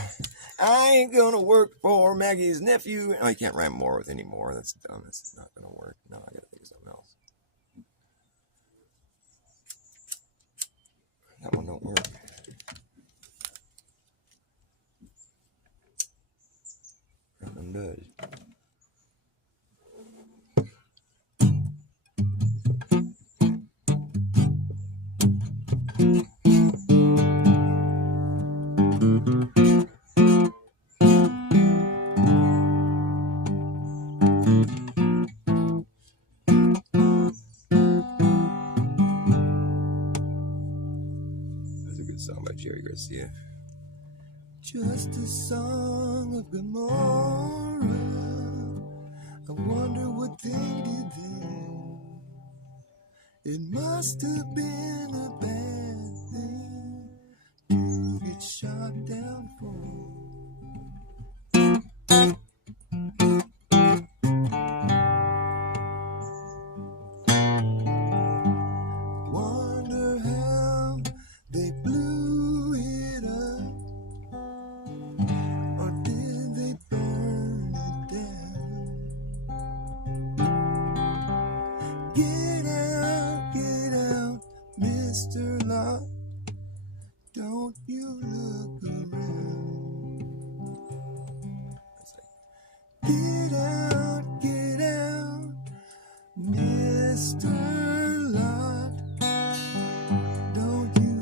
I ain't gonna work for Maggie's nephew. Oh, you can't rhyme more with any more. That's dumb. That's not gonna work. No, I gotta think of something else. That one don't work. That one does. That's a good song by Jerry Garcia. Just a song of Gomorrah. I wonder what they did there. It must have been a bad thing to get shot down for. Wonder how they blew it up, or did they burn it down? Get out, Mr. Lot. Don't you look around. Get out, Mr. Lot. Don't you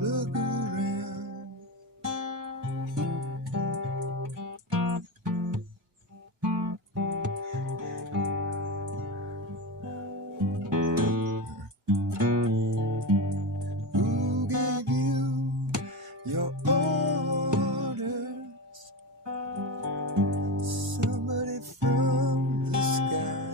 look around. Who gave you your orders? Somebody from the sky.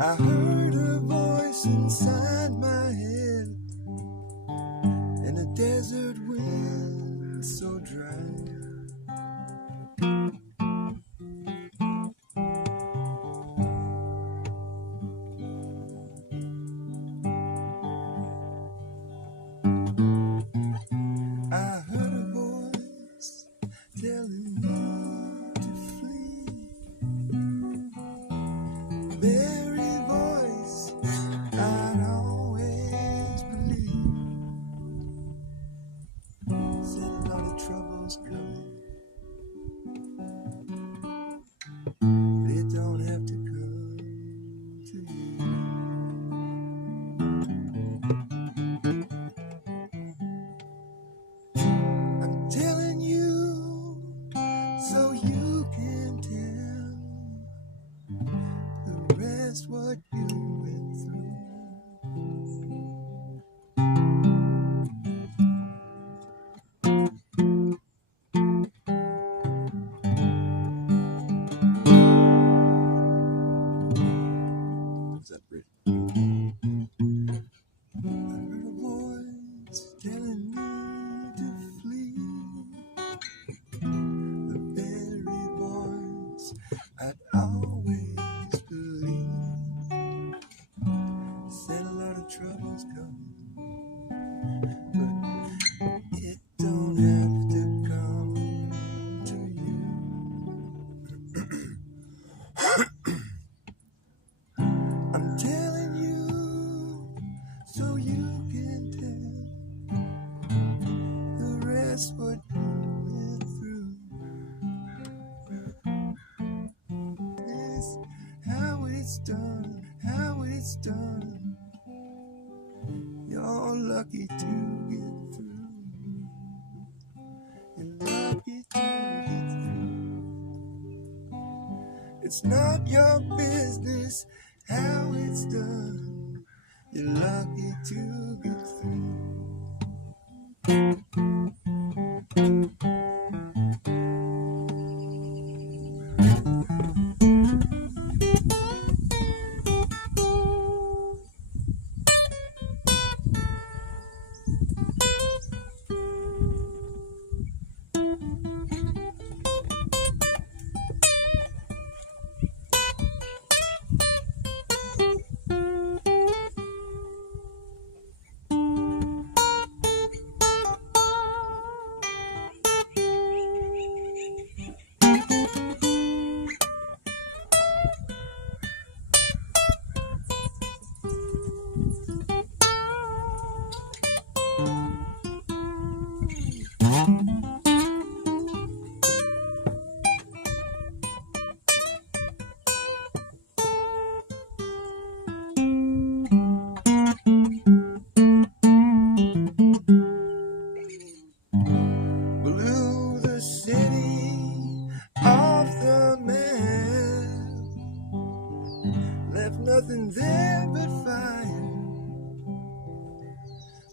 I heard a voice inside my head, and a desert wind so dry. I heard a voice telling me to flee. Very voice I'd always believe. Said a lot of trouble's coming, but it don't have to come to you. I'm telling you so you can tell the rest what you went through. Is that Brit? I heard a voice telling me to flee. The very voice I'd always believed. Said a lot of trouble's coming, but it don't have to come to you. I'm telling you so you can tell the rest what you went through. This how it's done, how it's done. You're lucky to get through. You're lucky to get through. It's not your business how it's done. You're lucky to get through.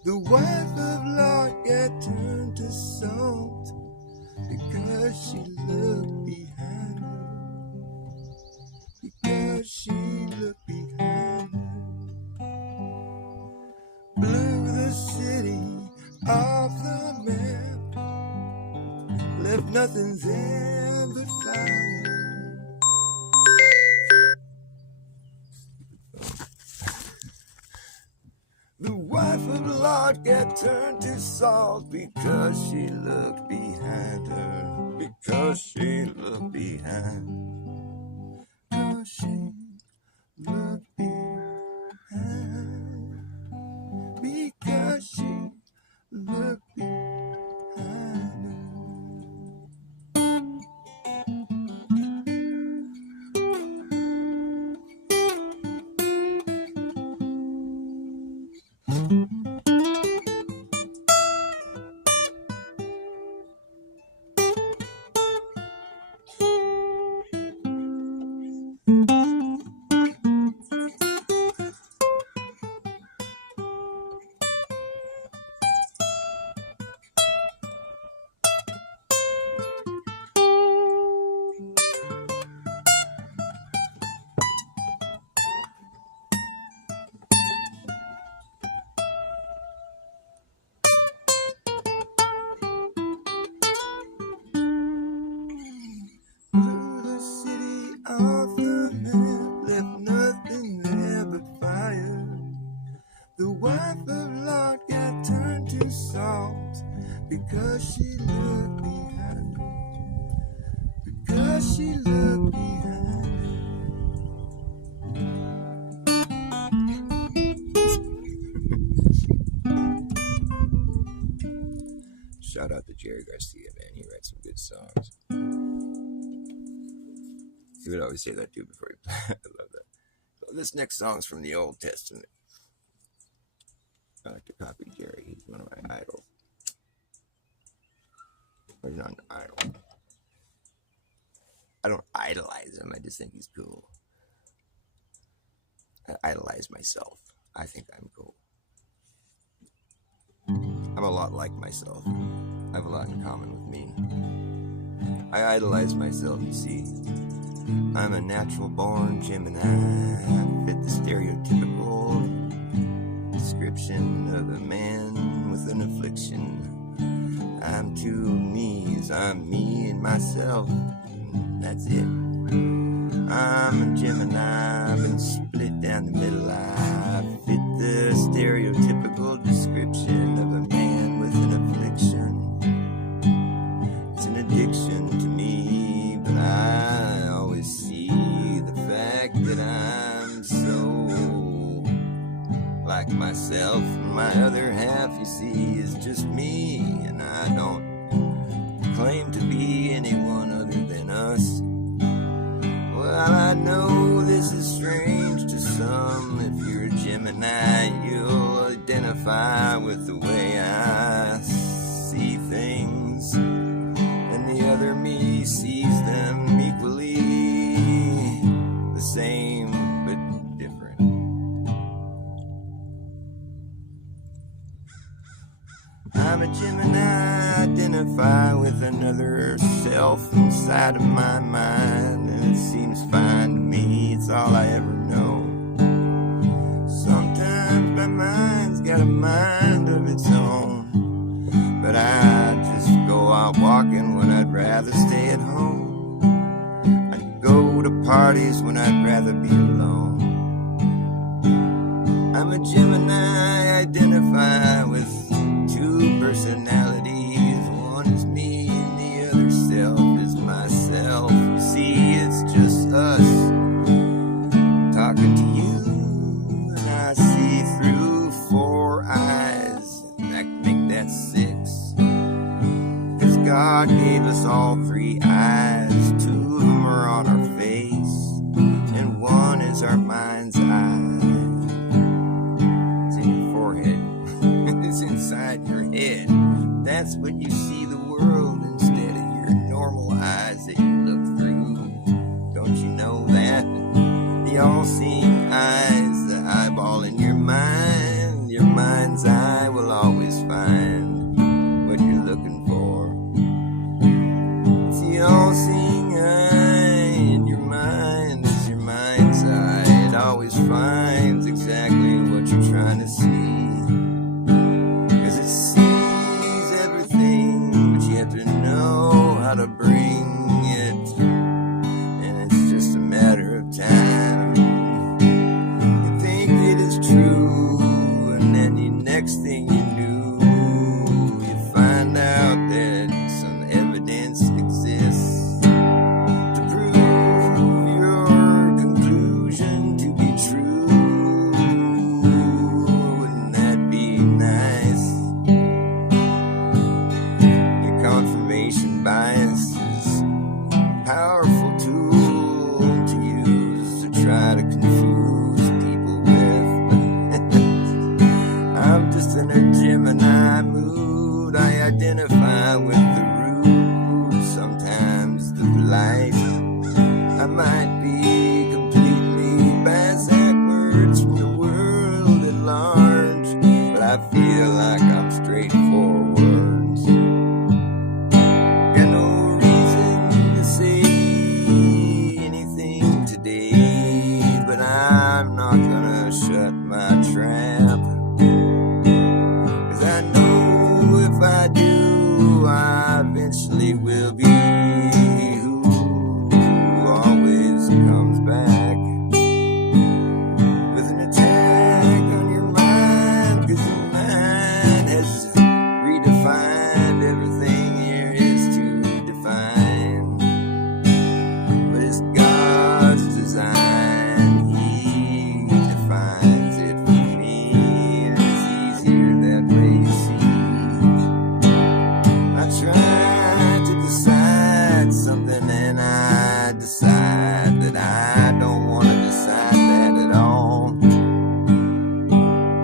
The wife of Lot got turned to salt because she looked behind her. Because she looked behind her. Blew the city off the map. Left nothing there but fire. The wife of Lot got turned to salt because she looked behind her. Because she looked behind. Because she looked behind. Because she looked behind her. Blew the city off the map, left nothing there but fire. The wife of Lot got turned to salt because she looked behind her. Because she looked behind her. Shout out to Jerry Garcia, man. He writes some good songs. He would always say that too before he played. I love that. So this next song's from the Old Testament. I like to copy Jerry. He's one of my idols. Or he's not an idol. I don't idolize him. I just think he's cool. I idolize myself. I think I'm cool. I'm a lot like myself. I have a lot in common with me. I idolize myself, you see. I'm a natural born Gemini. I fit the stereotypical description of a man with an affliction. I'm two me's. I'm me and myself. That's it. I'm a Gemini. I've been split down the middle. I fit the stereotypical description of a man with an affliction. It's an addiction to me, but I always see the fact that I'm so like myself. My other half, you see, is just me, and I don't claim to be anyone other than us. Well, I know this is strange to some. If you're a Gemini, you'll identify with the way I see things, and the other me sees them equally the same but different. I'm a Gemini, identify with another self inside of my mind, and it seems fine to me. It's all I ever know. Sometimes my mind's got a mind of its own, but I just go out walking when I'd rather stay at home. I go to parties when I'd rather be alone. I'm a Gemini, identify with two personalities. One is me and the other self is myself. You see, it's just us talking to you, and I see through four eyes. That can make that six, 'cause God gave us all three eyes. Two of them are on our face, and one is our mind's eye. It's in your forehead. It's inside your head. That's when you see the world instead of your normal eyes that you look through. Don't you know that? The all-seeing eyes, the eyeball in your mind mind's eye will always find what you're looking for. It's the all-seeing eye in your mind. Is your mind's eye. It always finds exactly what you're trying to see. 'Cause it sees everything, but you have to know how to bring it. And it's just a matter of time. You think it is true, and then the next thing you knew, you find out that some evidence exists to prove your conclusion to be true. Wouldn't that be nice? Your confirmation bias is a powerful tool to use to try to confuse people with. I'm just in a Gemini mood. I identify with the rude, sometimes the polite. I might be completely backwards from the world at large, but I feel like I'm straightforward. Got no reason to say anything today, but I'm not gonna shut my trap. 'Cause I know if I do, I eventually will be who always comes back with an attack on your mind. 'Cause your mind has redefined everything there is to define. But it's God's design, He defines it for me. It's easier that way, you see. I try to decide something, and I decide that I don't want to decide that at all.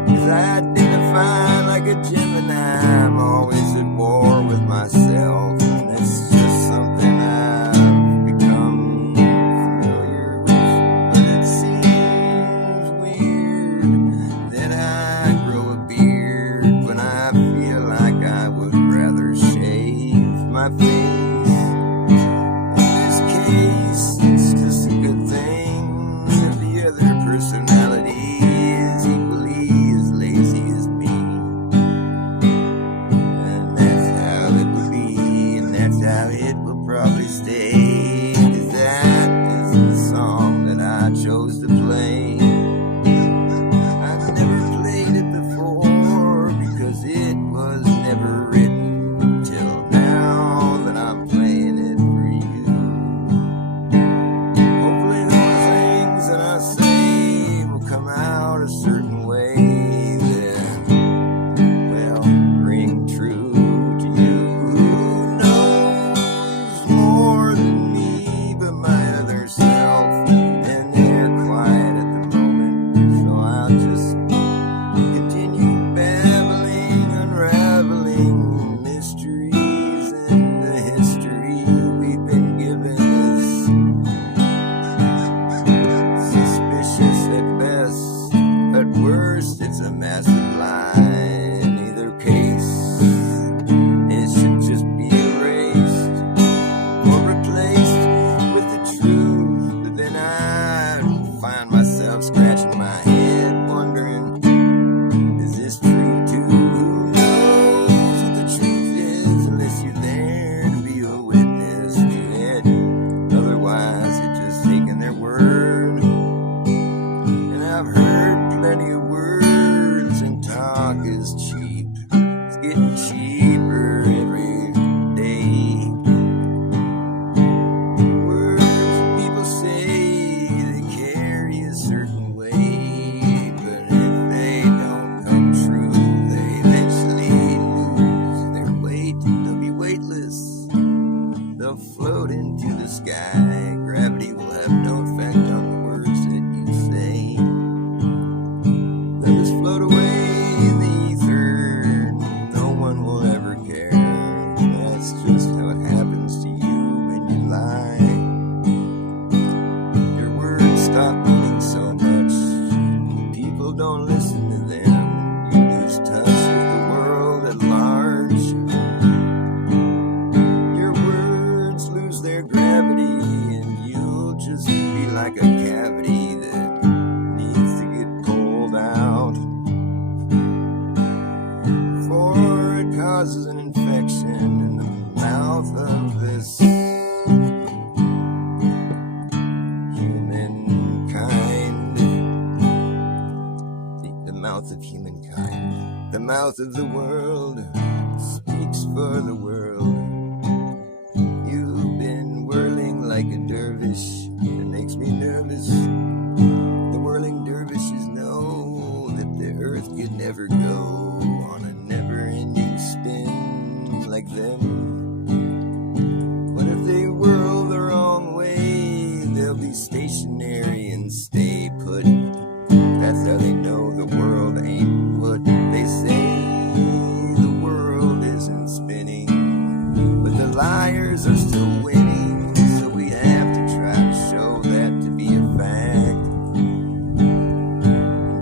'Cause I identify like a Gemini. I'm always at war with myself, and it's just something I've become familiar with. But it seems weird that I grow a beard when I feel like I would rather shave my face. In this case, it's just a good thing if the other personality is equally as lazy as me. causes an infection in the mouth of this humankind. The mouth of humankind. The mouth of the world speaks for the world. You've been whirling like a dervish. It makes me nervous. The whirling dervishes know that the earth could never go on a never-ending spin like them. But if they whirl the wrong way, they'll be stationary and stay put. That's how they know the world ain't what they say. The world isn't spinning, but the liars are still winning. So we have to try to show that to be a fact.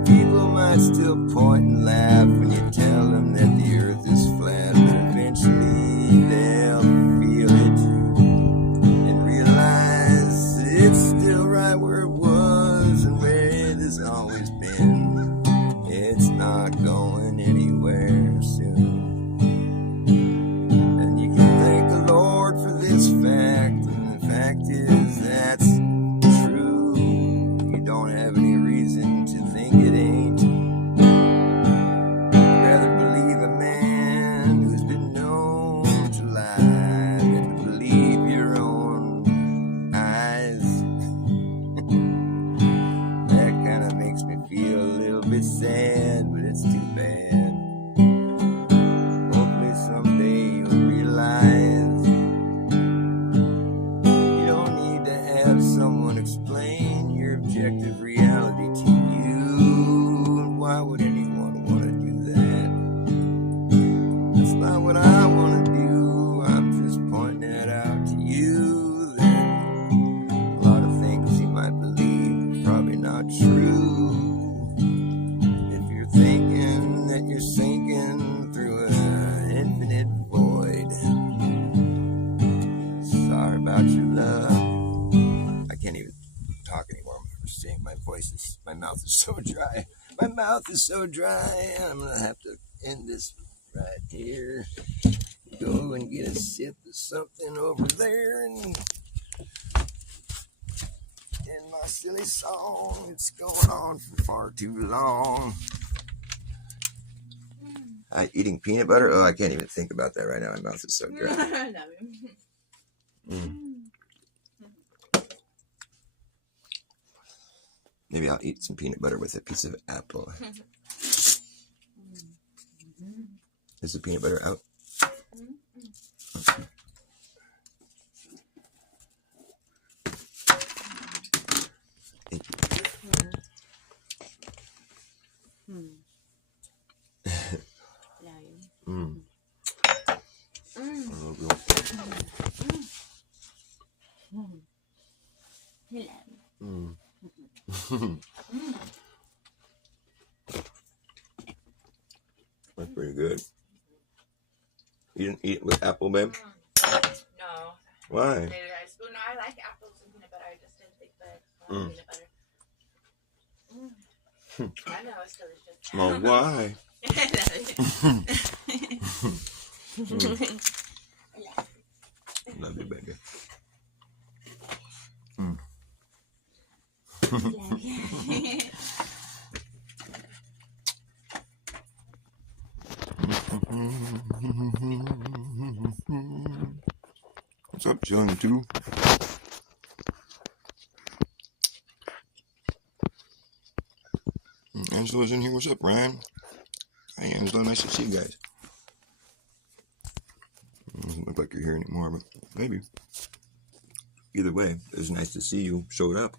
People might still point and laugh when you tell them that the earth is flat, but eventually they'll feel it and realize it's still right where it was and where it has always been. It's not going anywhere soon. And you can thank the Lord for this fact, and the fact is that's true. You don't have any reason to think it ain't. Rather believe a man who's been known to lie than to believe your own eyes. That kind of makes me feel a little bit sad, but it's too bad. Hopefully someday you'll realize you don't need to have someone explain your objective reality to you. And why would anyone want to do that? That's not what I want to do. I'm just pointing it out to you that a lot of things you might believe are probably not true. If you're thinking that you're sinking through an infinite void, sorry about your love. I can't even talk anymore. I'm saying my mouth is so dry. My mouth is so dry. I'm gonna have to end this right here. Go and get a sip of something over there and in my silly song. It's going on for far too long. Eating peanut butter? Oh, I can't even think about that right now. My mouth is so dry. Maybe I'll eat some peanut butter with a piece of apple. Is the peanut butter out? Okay. That's pretty good. You didn't eat it with apple, babe? No. Why? No, I like apples and peanut butter. I just didn't think that peanut butter. I know, it's delicious. Well, why? Love you, baby. What's up, chilling too? Angela's in here. What's up, Ryan? Hi, Angela. Nice to see you guys. Doesn't look like you're here anymore, but maybe. Either way, it was nice to see you showed up.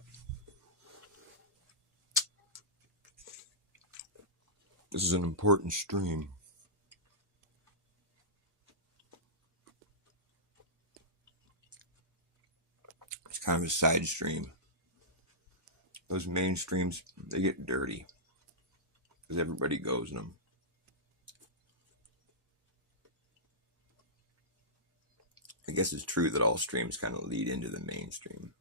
This is an important stream. It's kind of a side stream. Those main streams, they get dirty because everybody goes in them. I guess it's true that all streams kind of lead into the mainstream.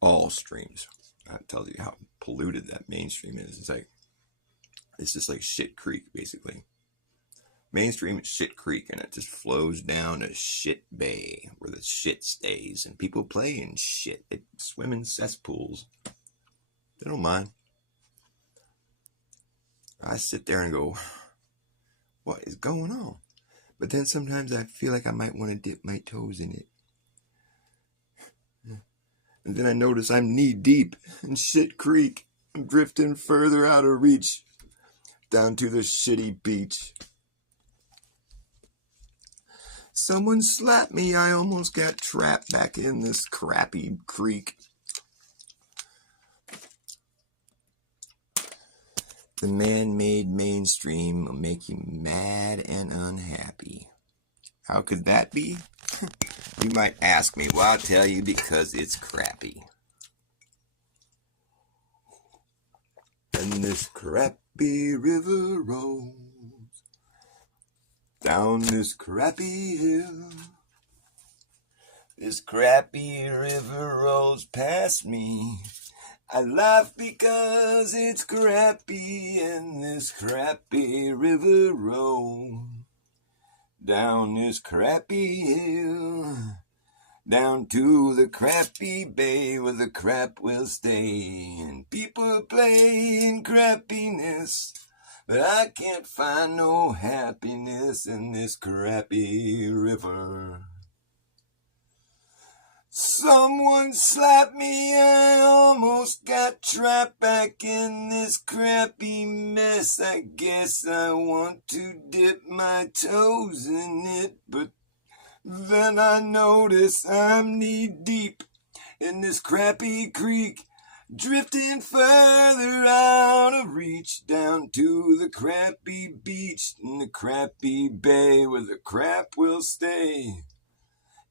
All streams. That tells you how polluted that mainstream is. It's like It's just like Shit Creek, basically. Mainstream is Shit Creek, and it just flows down to Shit Bay, where the shit stays, and people play in shit. They swim in cesspools. They don't mind. I sit there and go, what is going on? But then sometimes I feel like I might want to dip my toes in it. And then I notice I'm knee deep in Shit Creek. I'm drifting further out of reach, down to the shitty beach. Someone slapped me. I almost got trapped back in this crappy creek. The man-made mainstream will make you mad and unhappy. How could that be? You might ask me. Well, I'll tell you, because it's crappy. And this crappy river rolls down this crappy hill. This crappy river rolls past me. I laugh because it's crappy, and this crappy river rolls down this crappy hill, down to the crappy bay where the crap will stay. And people play in crappiness, but I can't find no happiness in this crappy river. Someone slapped me, I almost got trapped back in this crappy mess. I guess I want to dip my toes in it, but then I notice I'm knee deep in this crappy creek, drifting further out of reach, down to the crappy beach in the crappy bay where the crap will stay.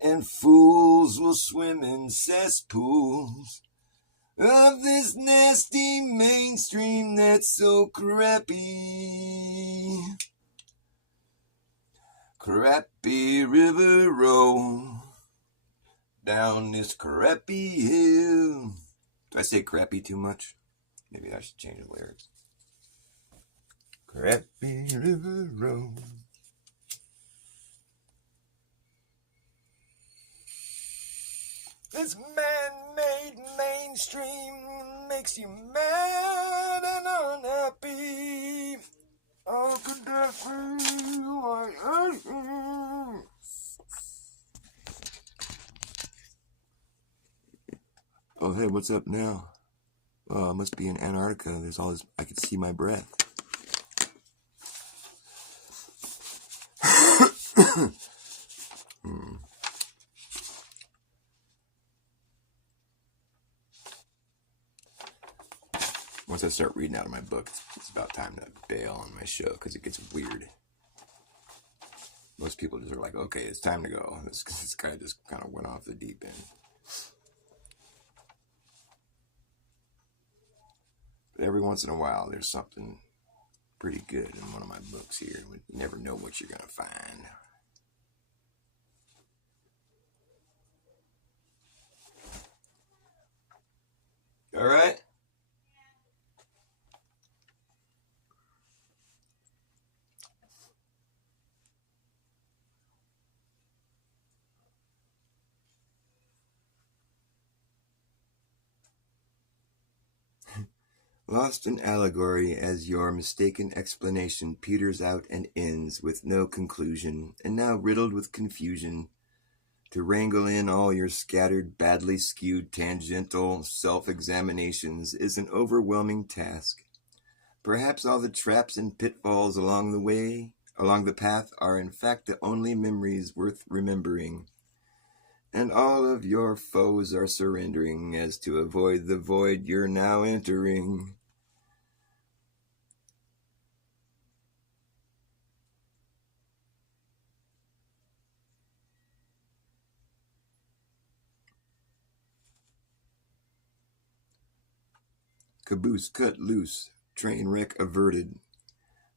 And fools will swim in cesspools of this nasty mainstream that's so crappy. Crappy river roll down this crappy hill. Do I say crappy too much? Maybe I should change the lyrics. Crappy river roll. This man-made mainstream makes you mad and unhappy. How could that be? Oh, hey, what's up now? Oh, I must be in Antarctica. There's all this, I can see my breath. Once I start reading out of my book, it's about time to bail on my show because it gets weird. Most people just are like, okay, it's time to go. This guy just kind of went off the deep end. But every once in a while, there's something pretty good in one of my books here. You never know what you're going to find. All right? Lost in allegory as your mistaken explanation peters out and ends with no conclusion, and now riddled with confusion, to wrangle in all your scattered, badly skewed, tangential self-examinations is an overwhelming task. Perhaps all the traps and pitfalls along the path are in fact the only memories worth remembering. And all of your foes are surrendering as to avoid the void you're now entering. Caboose cut loose, train wreck averted.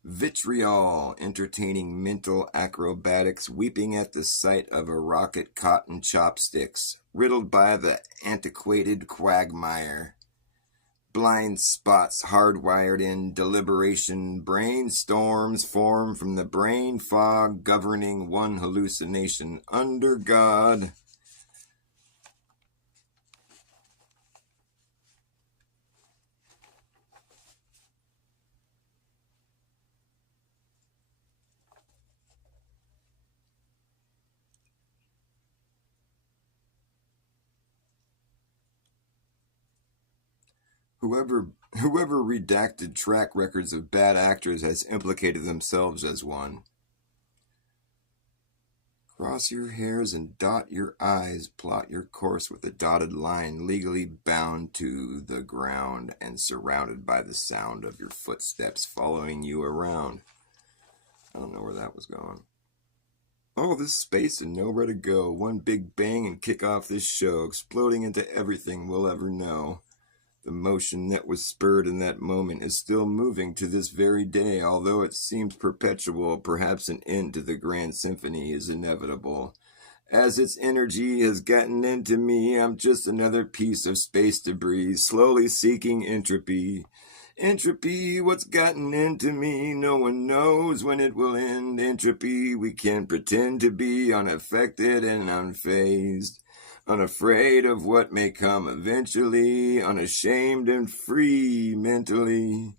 Vitriol entertaining mental acrobatics, weeping at the sight of a rocket caught in chopsticks, riddled by the antiquated quagmire. blind spots hardwired in deliberation, brainstorms form from the brain fog governing one hallucination under God. Whoever redacted track records of bad actors has implicated themselves as one. Cross your hairs and dot your I's, plot your course with a dotted line, legally bound to the ground and surrounded by the sound of your footsteps following you around. I don't know where that was going. All this space and nowhere to go. One big bang and kick off this show, exploding into everything we'll ever know. The motion that was spurred in that moment is still moving to this very day, although it seems perpetual. Perhaps an end to the grand symphony is inevitable. As its energy has gotten into me, I'm just another piece of space debris, slowly seeking entropy. Entropy, what's gotten into me? No one knows when it will end. Entropy, we can pretend to be unaffected and unfazed. Unafraid of what may come eventually, unashamed and free mentally.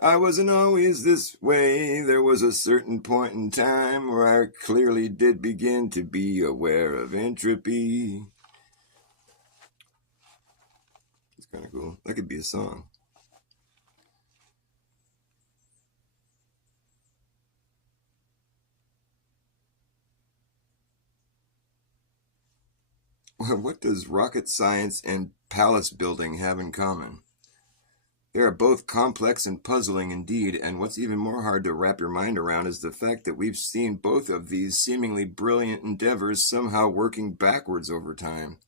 I wasn't always this way. There was a certain point in time where I clearly did begin to be aware of entropy. It's kind of cool. That could be a song. What does rocket science and palace building have in common? They are both complex and puzzling indeed, and what's even more hard to wrap your mind around is the fact that we've seen both of these seemingly brilliant endeavors somehow working backwards over time.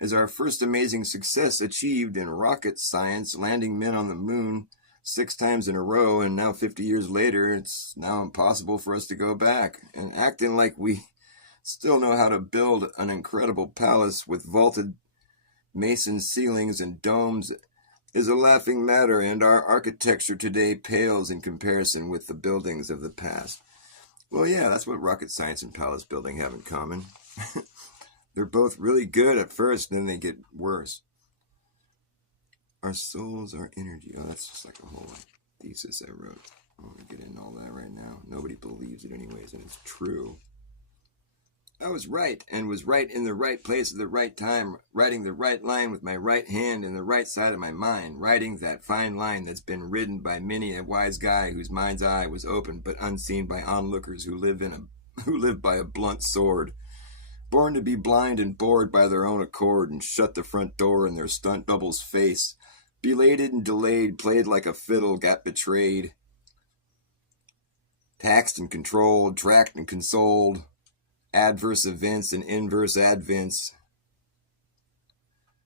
As our first amazing success achieved in rocket science, landing men on the moon 6 times in a row, and now 50 years later, it's now impossible for us to go back, and acting like we still know how to build an incredible palace with vaulted mason ceilings and domes is a laughing matter, and our architecture today pales in comparison with the buildings of the past. Well, yeah, that's what rocket science and palace building have in common. They're both really good at first, then they get worse. Our souls, our energy. Oh, that's just like a whole thesis I wrote. I don't want to get into all that right now. Nobody believes it anyways, and it's true. I was right, and was right in the right place at the right time, writing the right line with my right hand in the right side of my mind, writing that fine line that's been ridden by many a wise guy whose mind's eye was open but unseen by onlookers who live by a blunt sword, born to be blind and bored by their own accord, and shut the front door in their stunt double's face, belated and delayed, played like a fiddle, got betrayed, taxed and controlled, tracked and consoled, adverse events and inverse advents,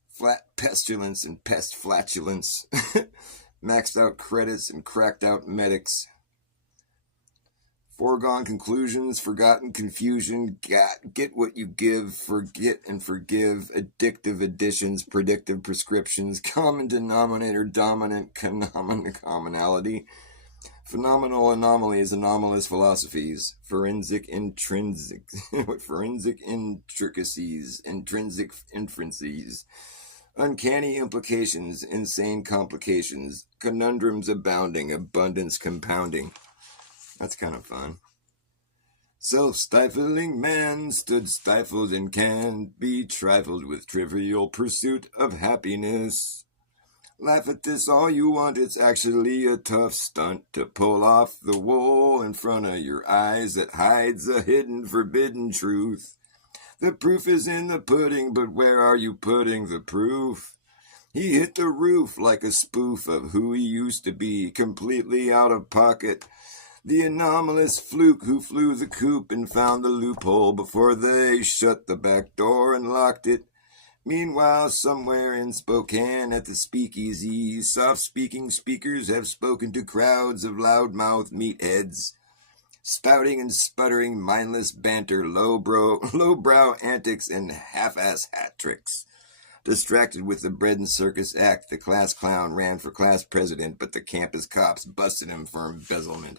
flat pestilence and pest flatulence, maxed out credits and cracked out medics, foregone conclusions, forgotten confusion, get what you give, forget and forgive, addictive additions, predictive prescriptions, common denominator, dominant commonality, phenomenal anomalies, anomalous philosophies, forensic intricacies, intrinsic inferences, uncanny implications, insane complications, conundrums abounding, abundance compounding. That's kind of fun. Self-stifling man stood stifled and can't be trifled with trivial pursuit of happiness. Laugh at this all you want, it's actually a tough stunt to pull off the wool in front of your eyes that hides a hidden, forbidden truth. The proof is in the pudding, but where are you putting the proof? He hit the roof like a spoof of who he used to be, completely out of pocket. The anomalous fluke who flew the coop and found the loophole before they shut the back door and locked it. Meanwhile, somewhere in Spokane at the speakeasy, soft-speaking speakers have spoken to crowds of loud-mouthed meatheads, spouting and sputtering mindless banter, lowbrow antics, and half-ass hat tricks. Distracted with the bread and circus act, the class clown ran for class president, but the campus cops busted him for embezzlement.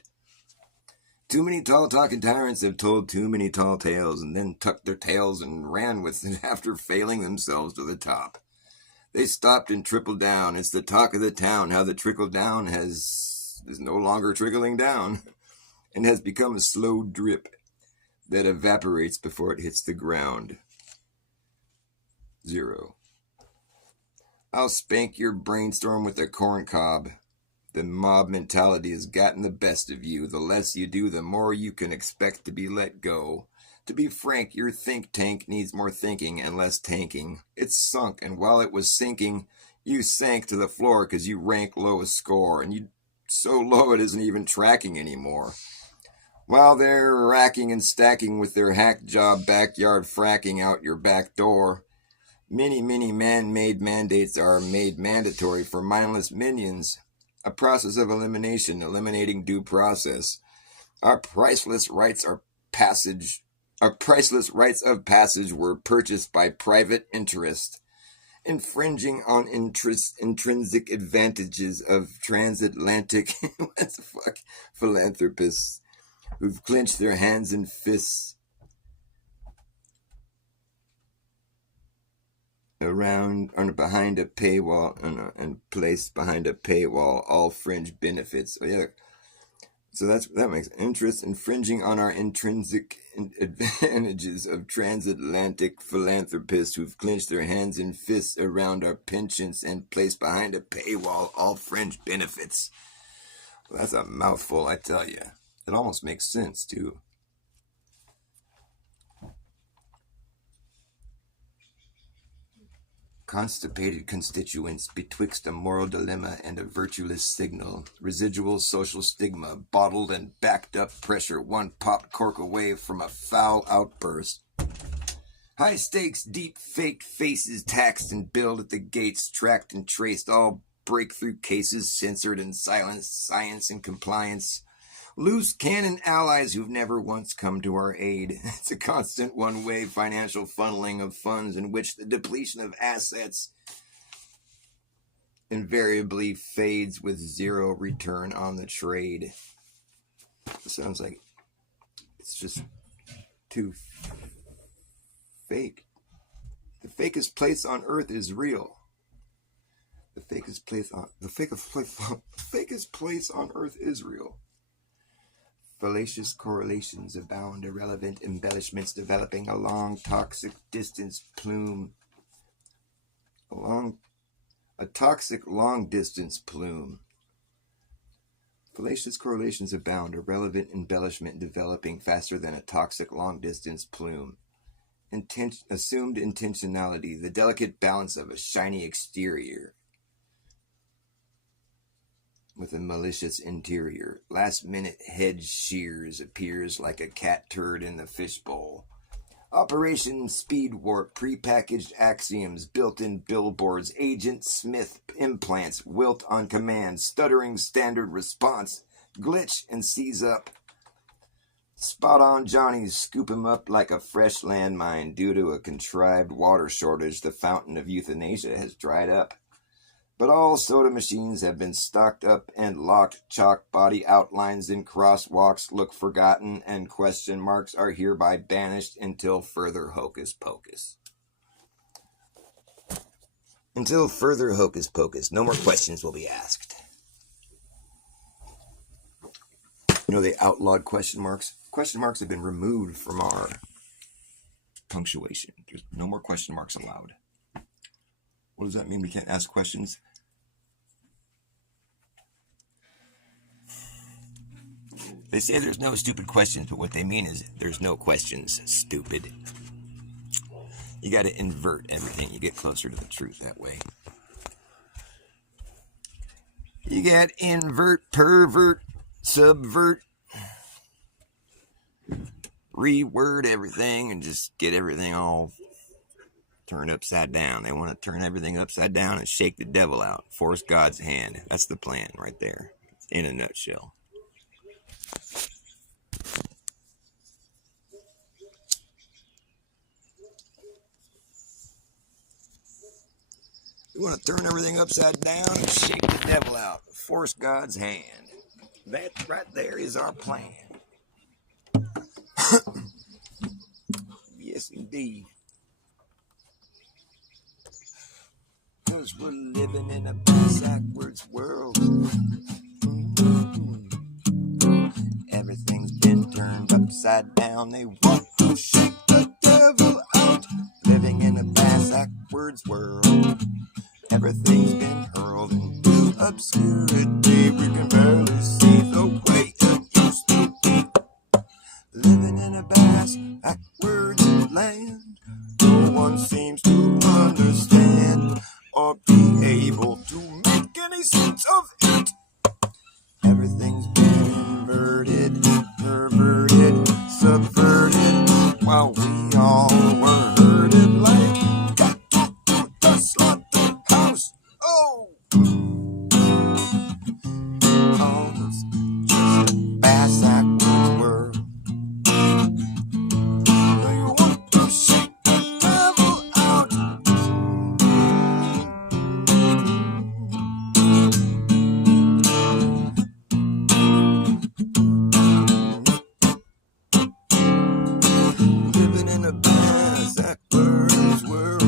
Too many tall-talking tyrants have told too many tall tales and then tucked their tails and ran with it after failing themselves to the top. They stopped and trickled down. It's the talk of the town how the trickle down is no longer trickling down and has become a slow drip that evaporates before it hits the ground. 0. I'll spank your brainstorm with a corn cob. The mob mentality has gotten the best of you. The less you do, the more you can expect to be let go. To be frank, your think tank needs more thinking and less tanking. It's sunk, and while it was sinking, you sank to the floor because you rank lowest score, and you so low it isn't even tracking anymore. While they're racking and stacking with their hack job backyard fracking out your back door, many man-made mandates are made mandatory for mindless minions. A process of elimination, eliminating due process. Our priceless rights of passage were purchased by private interest, infringing on intrinsic advantages of transatlantic philanthropists who've clenched their hands and fists around behind a paywall and placed behind a paywall all fringe benefits. So yeah, so that makes interest infringing on our intrinsic advantages of transatlantic philanthropists who've clenched their hands and fists around our pensions and placed behind a paywall all fringe benefits. Well, that's a mouthful, I tell you. It almost makes sense too. Constipated constituents betwixt a moral dilemma and a virtueless signal, residual social stigma, bottled and backed up pressure, one popped cork away from a foul outburst. High stakes, deep faked faces taxed and billed at the gates, tracked and traced, all breakthrough cases censored and silenced, science and compliance. Loose cannon allies who've never once come to our aid. It's a constant one-way financial funneling of funds in which the depletion of assets invariably fades with zero return on the trade. It sounds like it's just too fake. The fakest place on earth is real. The fakest place on earth is real. Fallacious correlations abound, irrelevant embellishments developing a long toxic distance plume. A toxic long distance plume. Fallacious correlations abound, irrelevant embellishment developing faster than a toxic long distance plume. Assumed intentionality, the delicate balance of a shiny exterior with a malicious interior. Last-minute head shears appears like a cat turd in the fishbowl. Operation Speed Warp, prepackaged axioms, built-in billboards, Agent Smith implants, wilt on command, stuttering standard response, glitch and seize up. Spot-on Johnnies scoop him up like a fresh landmine. Due to a contrived water shortage, the fountain of euthanasia has dried up. But all soda machines have been stocked up and locked. Chalk body outlines in crosswalks look forgotten, and question marks are hereby banished until further hocus pocus. Until further hocus pocus, no more questions will be asked. You know, they outlawed question marks. Question marks have been removed from our punctuation. There's no more question marks allowed. What does that mean? We can't ask questions? They say there's no stupid questions, but what they mean is there's no questions, stupid. You got to invert everything. You get closer to the truth that way. You got invert, pervert, subvert, reword everything, and just get everything all turned upside down. They want to turn everything upside down and shake the devil out. Force God's hand. That's the plan right there, in a nutshell. We want to turn everything upside down and shake the devil out. Force God's hand. That right there is our plan. Yes, indeed. Because we're living in a backwards world. Everything's been turned upside down. They want to shake the devil out. Living in a backwards world. Everything's been hurled into obscurity. We can barely see the way it used to be. Living in a backwards land. No one seems to understand or be able to make any sense of it. Everything's been inverted, perverted, subverted, while we all were herded like cattle to the slaughterhouse. Oh! Almost just a backwards world. They want to shake the devil out. Living in a backwards world.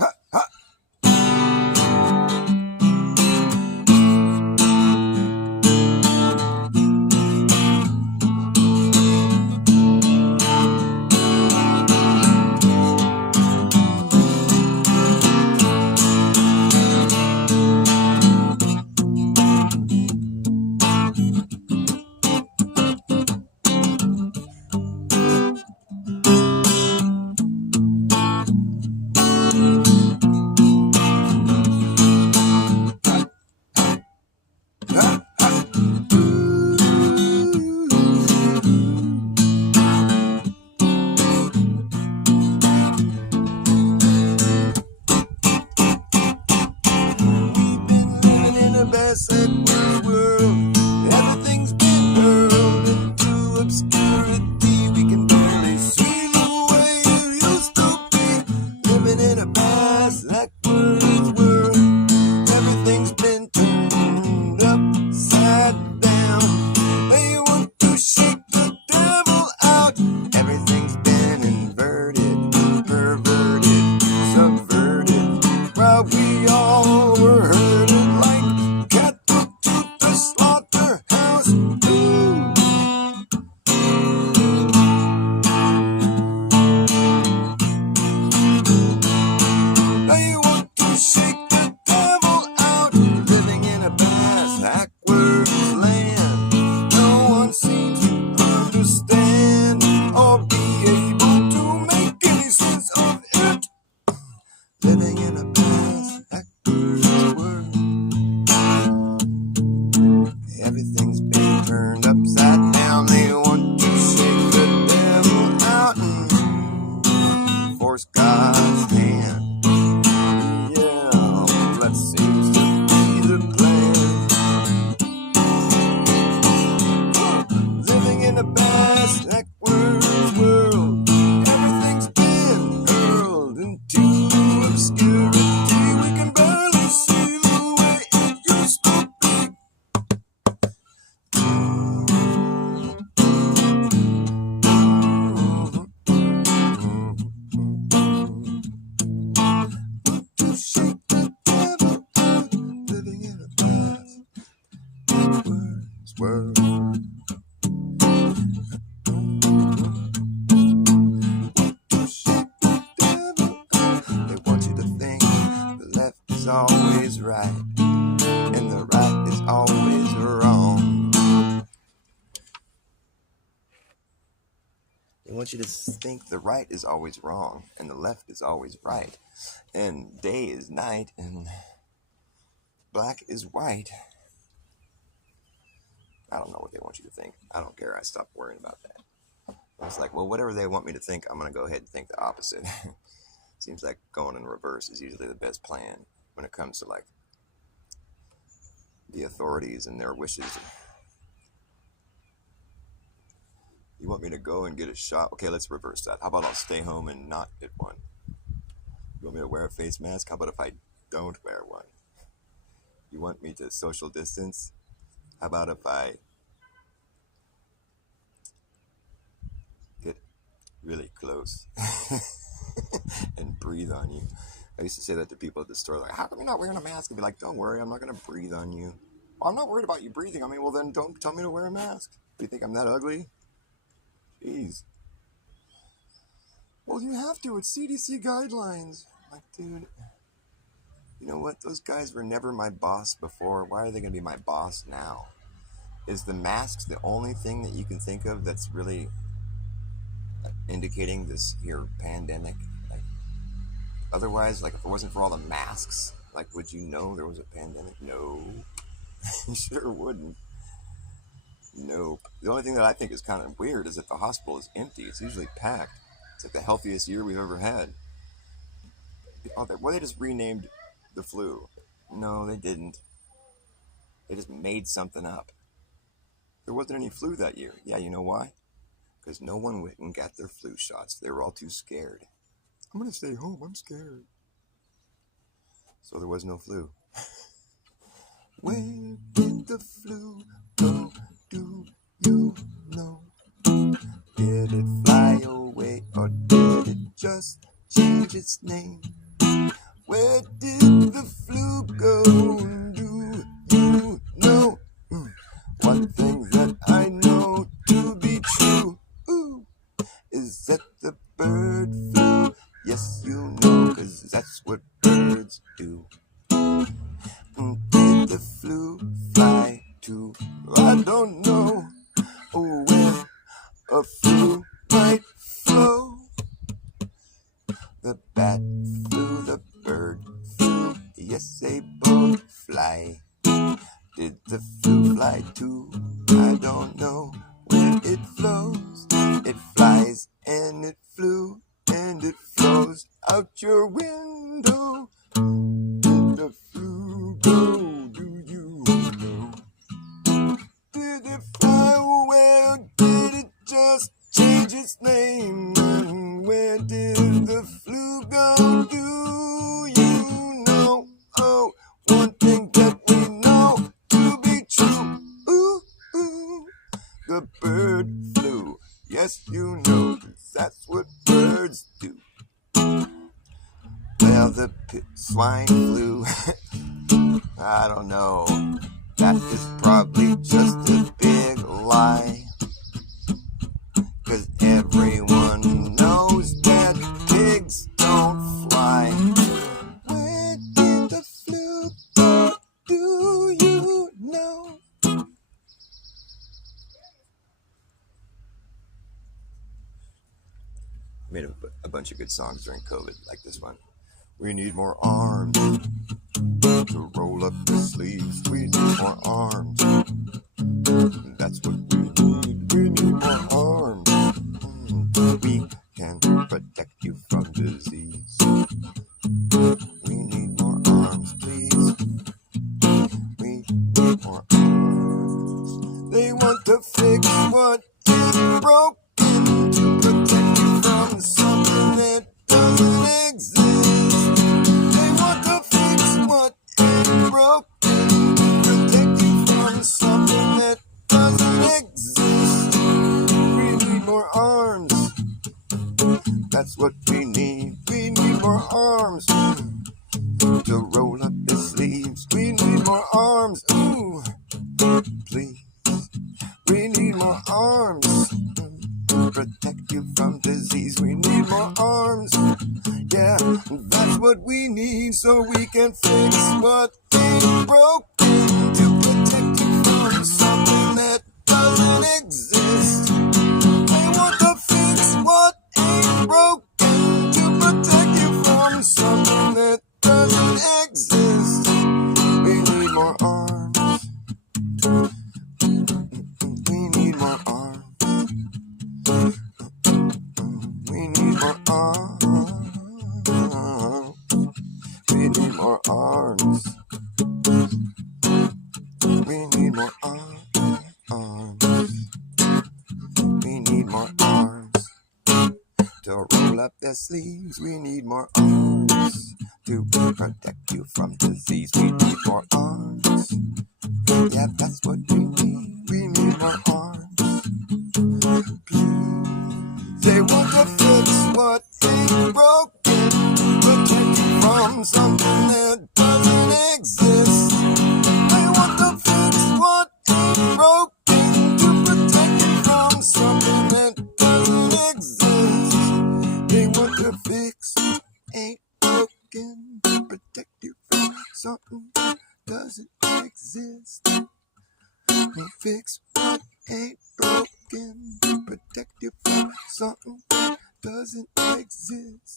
Ha, ha. Backwards world. Everything's been hurled into obscurity. We can barely see the way it used to be. Living in a backwards world. Everything's been turned upside down. They want to shake the devil out. Everything's been inverted, perverted, subverted, while we all were herded like cattle to the slaughterhouse. Ooh. They want to shake the devil out. Living in a backwards land. No one seems to understand or be able to make any sense of it. Living in a backwards world. Everything's been turned upside down. They want to shake the devil out and force God's hand. Yeah, that seems to be the plan. Living in a backwards world. Everything's been hurled into obscurity. We can barely see the way it used to be. To shake the devil out. Living in a backwards world. To shake the devil out. They want you to think the left is always right and the right is always wrong. They want you to think the right is always wrong and the left is always right, and day is night and black is white. I don't know what they want you to think. I don't care. I stopped worrying about that. It's like, well, whatever they want me to think, I'm going to go ahead and think the opposite. Seems like going in reverse is usually the best plan when it comes to like the authorities and their wishes. You want me to go and get a shot? Okay, let's reverse that. How about I'll stay home and not get one? You want me to wear a face mask? How about if I don't wear one? You want me to social distance? How about if I get really close and breathe on you? I used to say that to people at the store, like, how come you're not wearing a mask? I'd be like, don't worry, I'm not going to breathe on you. Well, I'm not worried about you breathing on me. Well, then don't tell me to wear a mask. Do you think I'm that ugly? Jeez. Well, you have to. It's CDC guidelines. I'm like, dude, you know what? Those guys were never my boss before. Why are they going to be my boss now? Is the masks the only thing that you can think of that's really indicating this here pandemic? Like, otherwise, like if it wasn't for all the masks, like would you know there was a pandemic? No. You sure wouldn't. Nope. The only thing that I think is kind of weird is that the hospital is empty. It's usually packed. It's like the healthiest year we've ever had. Oh, well, they just renamed the flu. No, they didn't. They just made something up. There wasn't any flu that year. Yeah, you know why? Because no one went and got their flu shots. They were all too scared. I'm going to stay home. I'm scared. So there was no flu. Where did the flu go? Do you know? Did it fly away or did it just change its name? Where did the flu go? Do you know? One thing that I know to be true is that the bird flu. Yes, you know, 'cause that's what birds do. Did the flu fly to? I don't know. Oh, where a flu might flow. The bat flew, the bird flew. Yes, they both fly. Did the flu fly too? I don't know where it flows. It flies and it flew and it flows out your window. Did the flu go? Do you know? Did it fly away or did it just change its name? And where did the flu go? Do you know? Oh, one thing that we know to be true. The bird flew. Yes, you know, 'cause that's what birds do. Well, the swine flu. I don't know. That is probably just a big lie. 'Cause everyone knows that pigs don't fly. Where did the flu go? Do you know? I made a bunch of good songs during COVID, like this one. We need more arms to roll up the sleeves. We need more arms. That's what we need. We need more arms. We can protect you from disease. We need more arms, please. We need more arms. They want to fix what is broken to protect you from something that doesn't exist. They want to fix what is broken to protect you from something that doesn't exist. We need more arms. That's what we need. We need more arms to roll up the sleeves. We need more arms. Ooh, please. We need more arms to protect you from disease. We need more arms. Yeah, that's what we need so we can fix what ain't broken to protect you from something that doesn't exist. They want to fix what ain't broken to protect you from something that doesn't exist. We need more arms. We need more arms. We need more arms. We need more arms. We need more arms. We need more up their sleeves. We need more arms to protect you from disease. We need more arms. Yeah, that's what we need. We need more arms. Please. They want to fix what ain't broken, protect you from something that doesn't exist. They want to fix what ain't broken, to protect you from something that doesn't exist. They want to fix what ain't broken, to protect you from something that doesn't exist. They fix what ain't broken, to protect you from something that doesn't exist.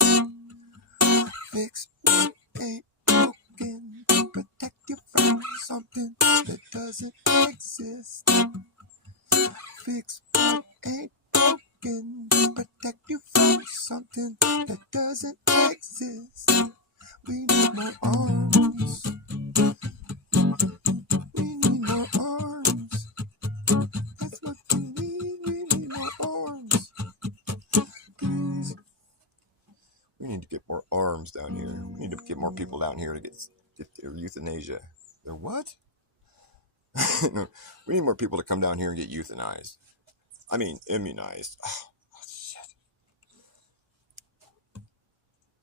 Fix what ain't broken, to protect you from something that doesn't exist. Fix what ain't broken, to protect you from something that doesn't exist. We need more arms. We need more arms. That's what we need. We need more arms. Please. We need to get more arms down here. We need to get more people down here to get their euthanasia. Their what? No, we need more people to come down here and get euthanized. I mean, immunized. Oh, shit.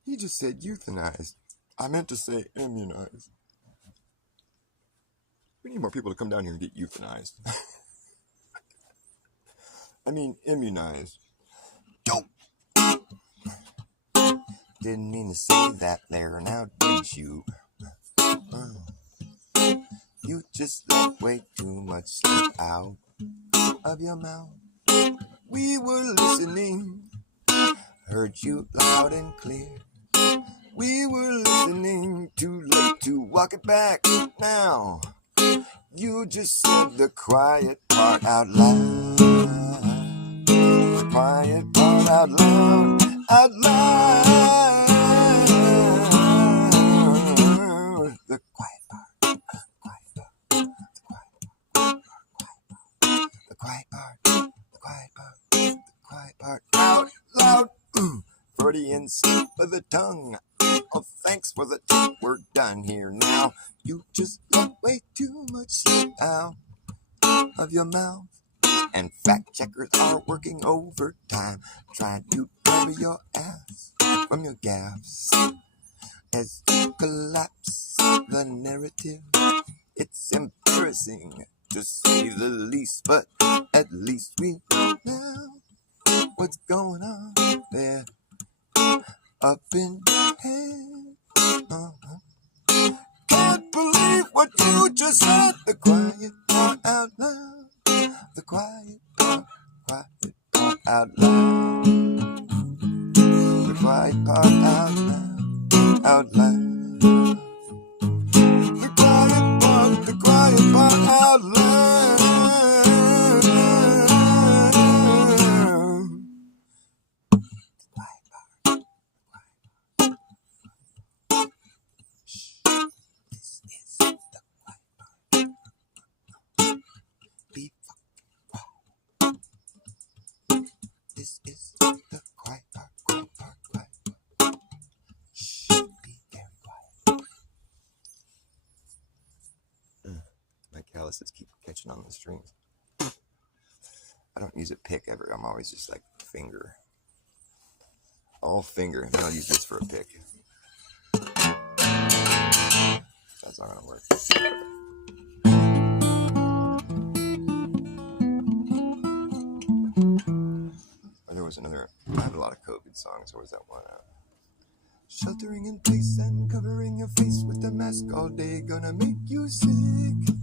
He just said euthanized. I meant to say immunized. We need more people to come down here and get euthanized. I mean, immunized. Dope. Didn't mean to say that there, now did you? You just let way too much slip out of your mouth. We were listening, heard you loud and clear. We were listening, too late to walk it back now. You just said the quiet part out loud. The quiet part out loud, out loud. The quiet part, the quiet part, the quiet part, the quiet part, out loud. Freudian slip of the tongue. Oh, thanks for the tip. We're done here now. You just let way too much slip out of your mouth. And fact checkers are working overtime, trying to cover your ass from your gaffes. As you collapse the narrative, it's embarrassing to say the least, but at least we know now what's going on there up in your head. Can't believe what you just said. The quiet part out loud. The quiet part out loud. The quiet part out loud, out loud. The quiet part out loud. This is the quiet part, quiet part, quiet part. Shh, be very quiet. My calluses keep catching on the strings. I don't use a pick ever. I'm always just like finger. All finger. And I'll use this for a pick. That's not gonna work. Another, I have a lot of COVID songs. Where's that one at? Sheltering in place and covering your face with a mask all day, gonna make you sick.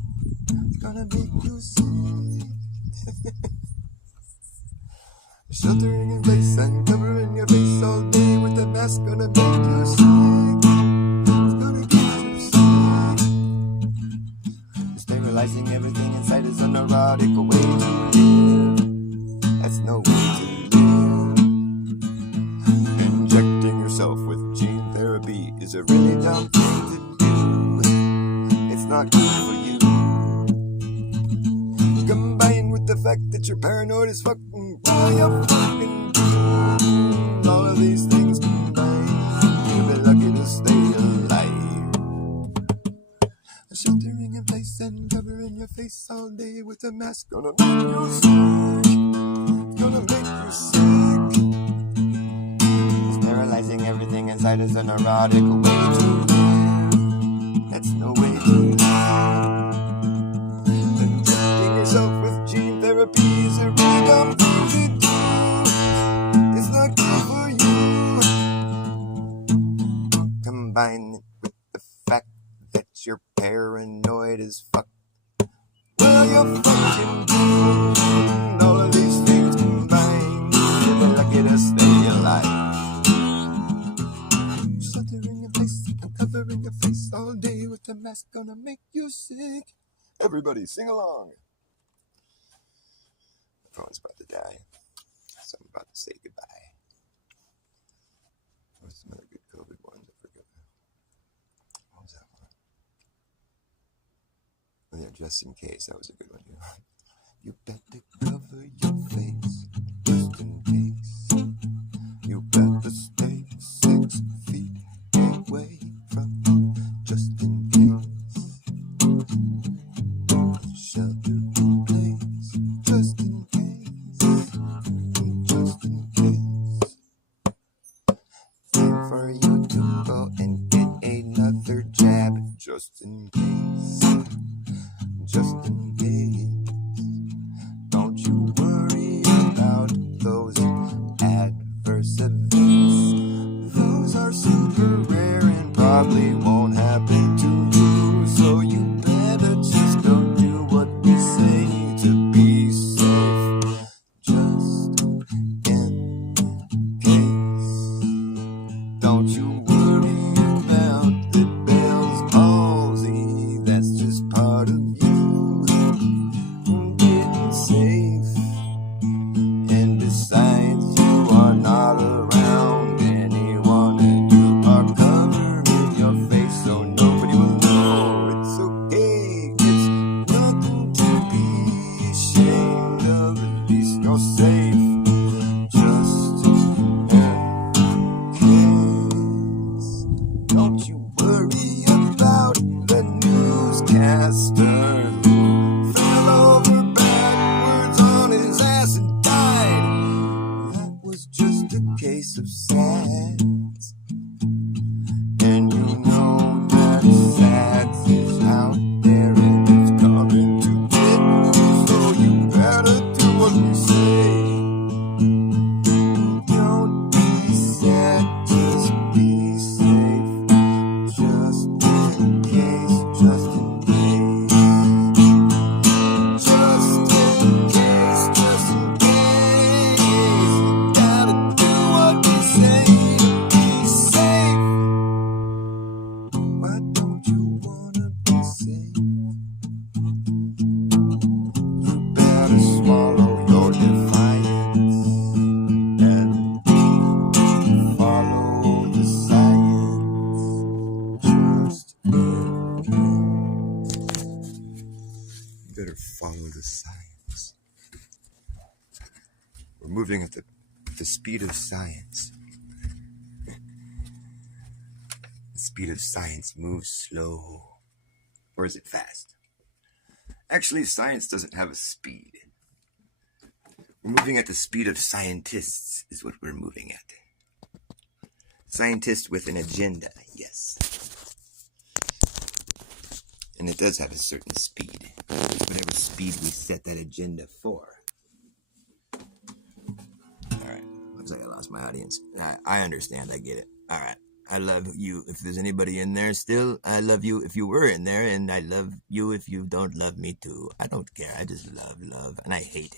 Gonna make you sick. Sheltering in place and covering your face all day with a mask, gonna make you sick. It's gonna get you sick. Sterilizing everything inside is a neurotic way to live. That's no way to live. With gene therapy is a really dumb thing to do. It's not good for you. Combined with the fact that you're paranoid as fucking, why you fucking do? all of these things combined, you'll be lucky to stay alive. Sheltering in place and covering your face all day with a mask, gonna make you sick. It's gonna make you sick. Sterilizing everything inside is a neurotic way to live. That's no way to live. Injecting yourself with gene therapy is a really dumb thing to do. It's not good for you. Combine it with the fact that you're paranoid as fuck. Well, you're fucking doomed. All of these things combined, you'll be lucky to stay alive. Sheltering in place and covering your face all day with a mask, gonna make you sick. Everybody, sing along. The phone's about to die, so I'm about to say goodbye. What's some other good COVID ones? I forget. What was that one? Oh, yeah, just in case. That was a good one. You better cover your face, just in case. You better stay 6 feet away from me, just in case. Shelter in place, just in case. Just in case. Time for you to go and get another jab, just in case. Just in case. Don't you worry about those adverse events. Those are super rare and probably won't happen to you. So you better just go do what we say to be safe. Just in case. Don't you worry about the Bell's palsy. That's just part of you getting safe. And besides, you are not around anyone, and you are covering your face so nobody will know. It's okay, it's nothing to be ashamed of. At least you're safe. Just in case. Don't you worry about the newscaster who fell over backwards on his ass and died. That was just a case of SADS. And you know that SADS is out there and it's coming to get you. So you better do what we say. Don't be sad, just be safe. Just in case, just in case. Just in case, just in case. You gotta do what we say to be safe. Why don't you wanna be safe? You better swallow your defiance and follow the science. Just in case. You better follow the science. We're moving at the speed of science. The speed of science moves slow. Or is it fast? Actually, science doesn't have a speed. We're moving at the speed of scientists, is what we're moving at. Scientists with an agenda, yes. And it does have a certain speed. It's whatever speed we set that agenda for. Alright, looks like I lost my audience. I understand, I get it. Alright, I love you. If there's anybody in there still, I love you if you were in there, and I love you if you don't love me too. I don't care, I just love, and I hate.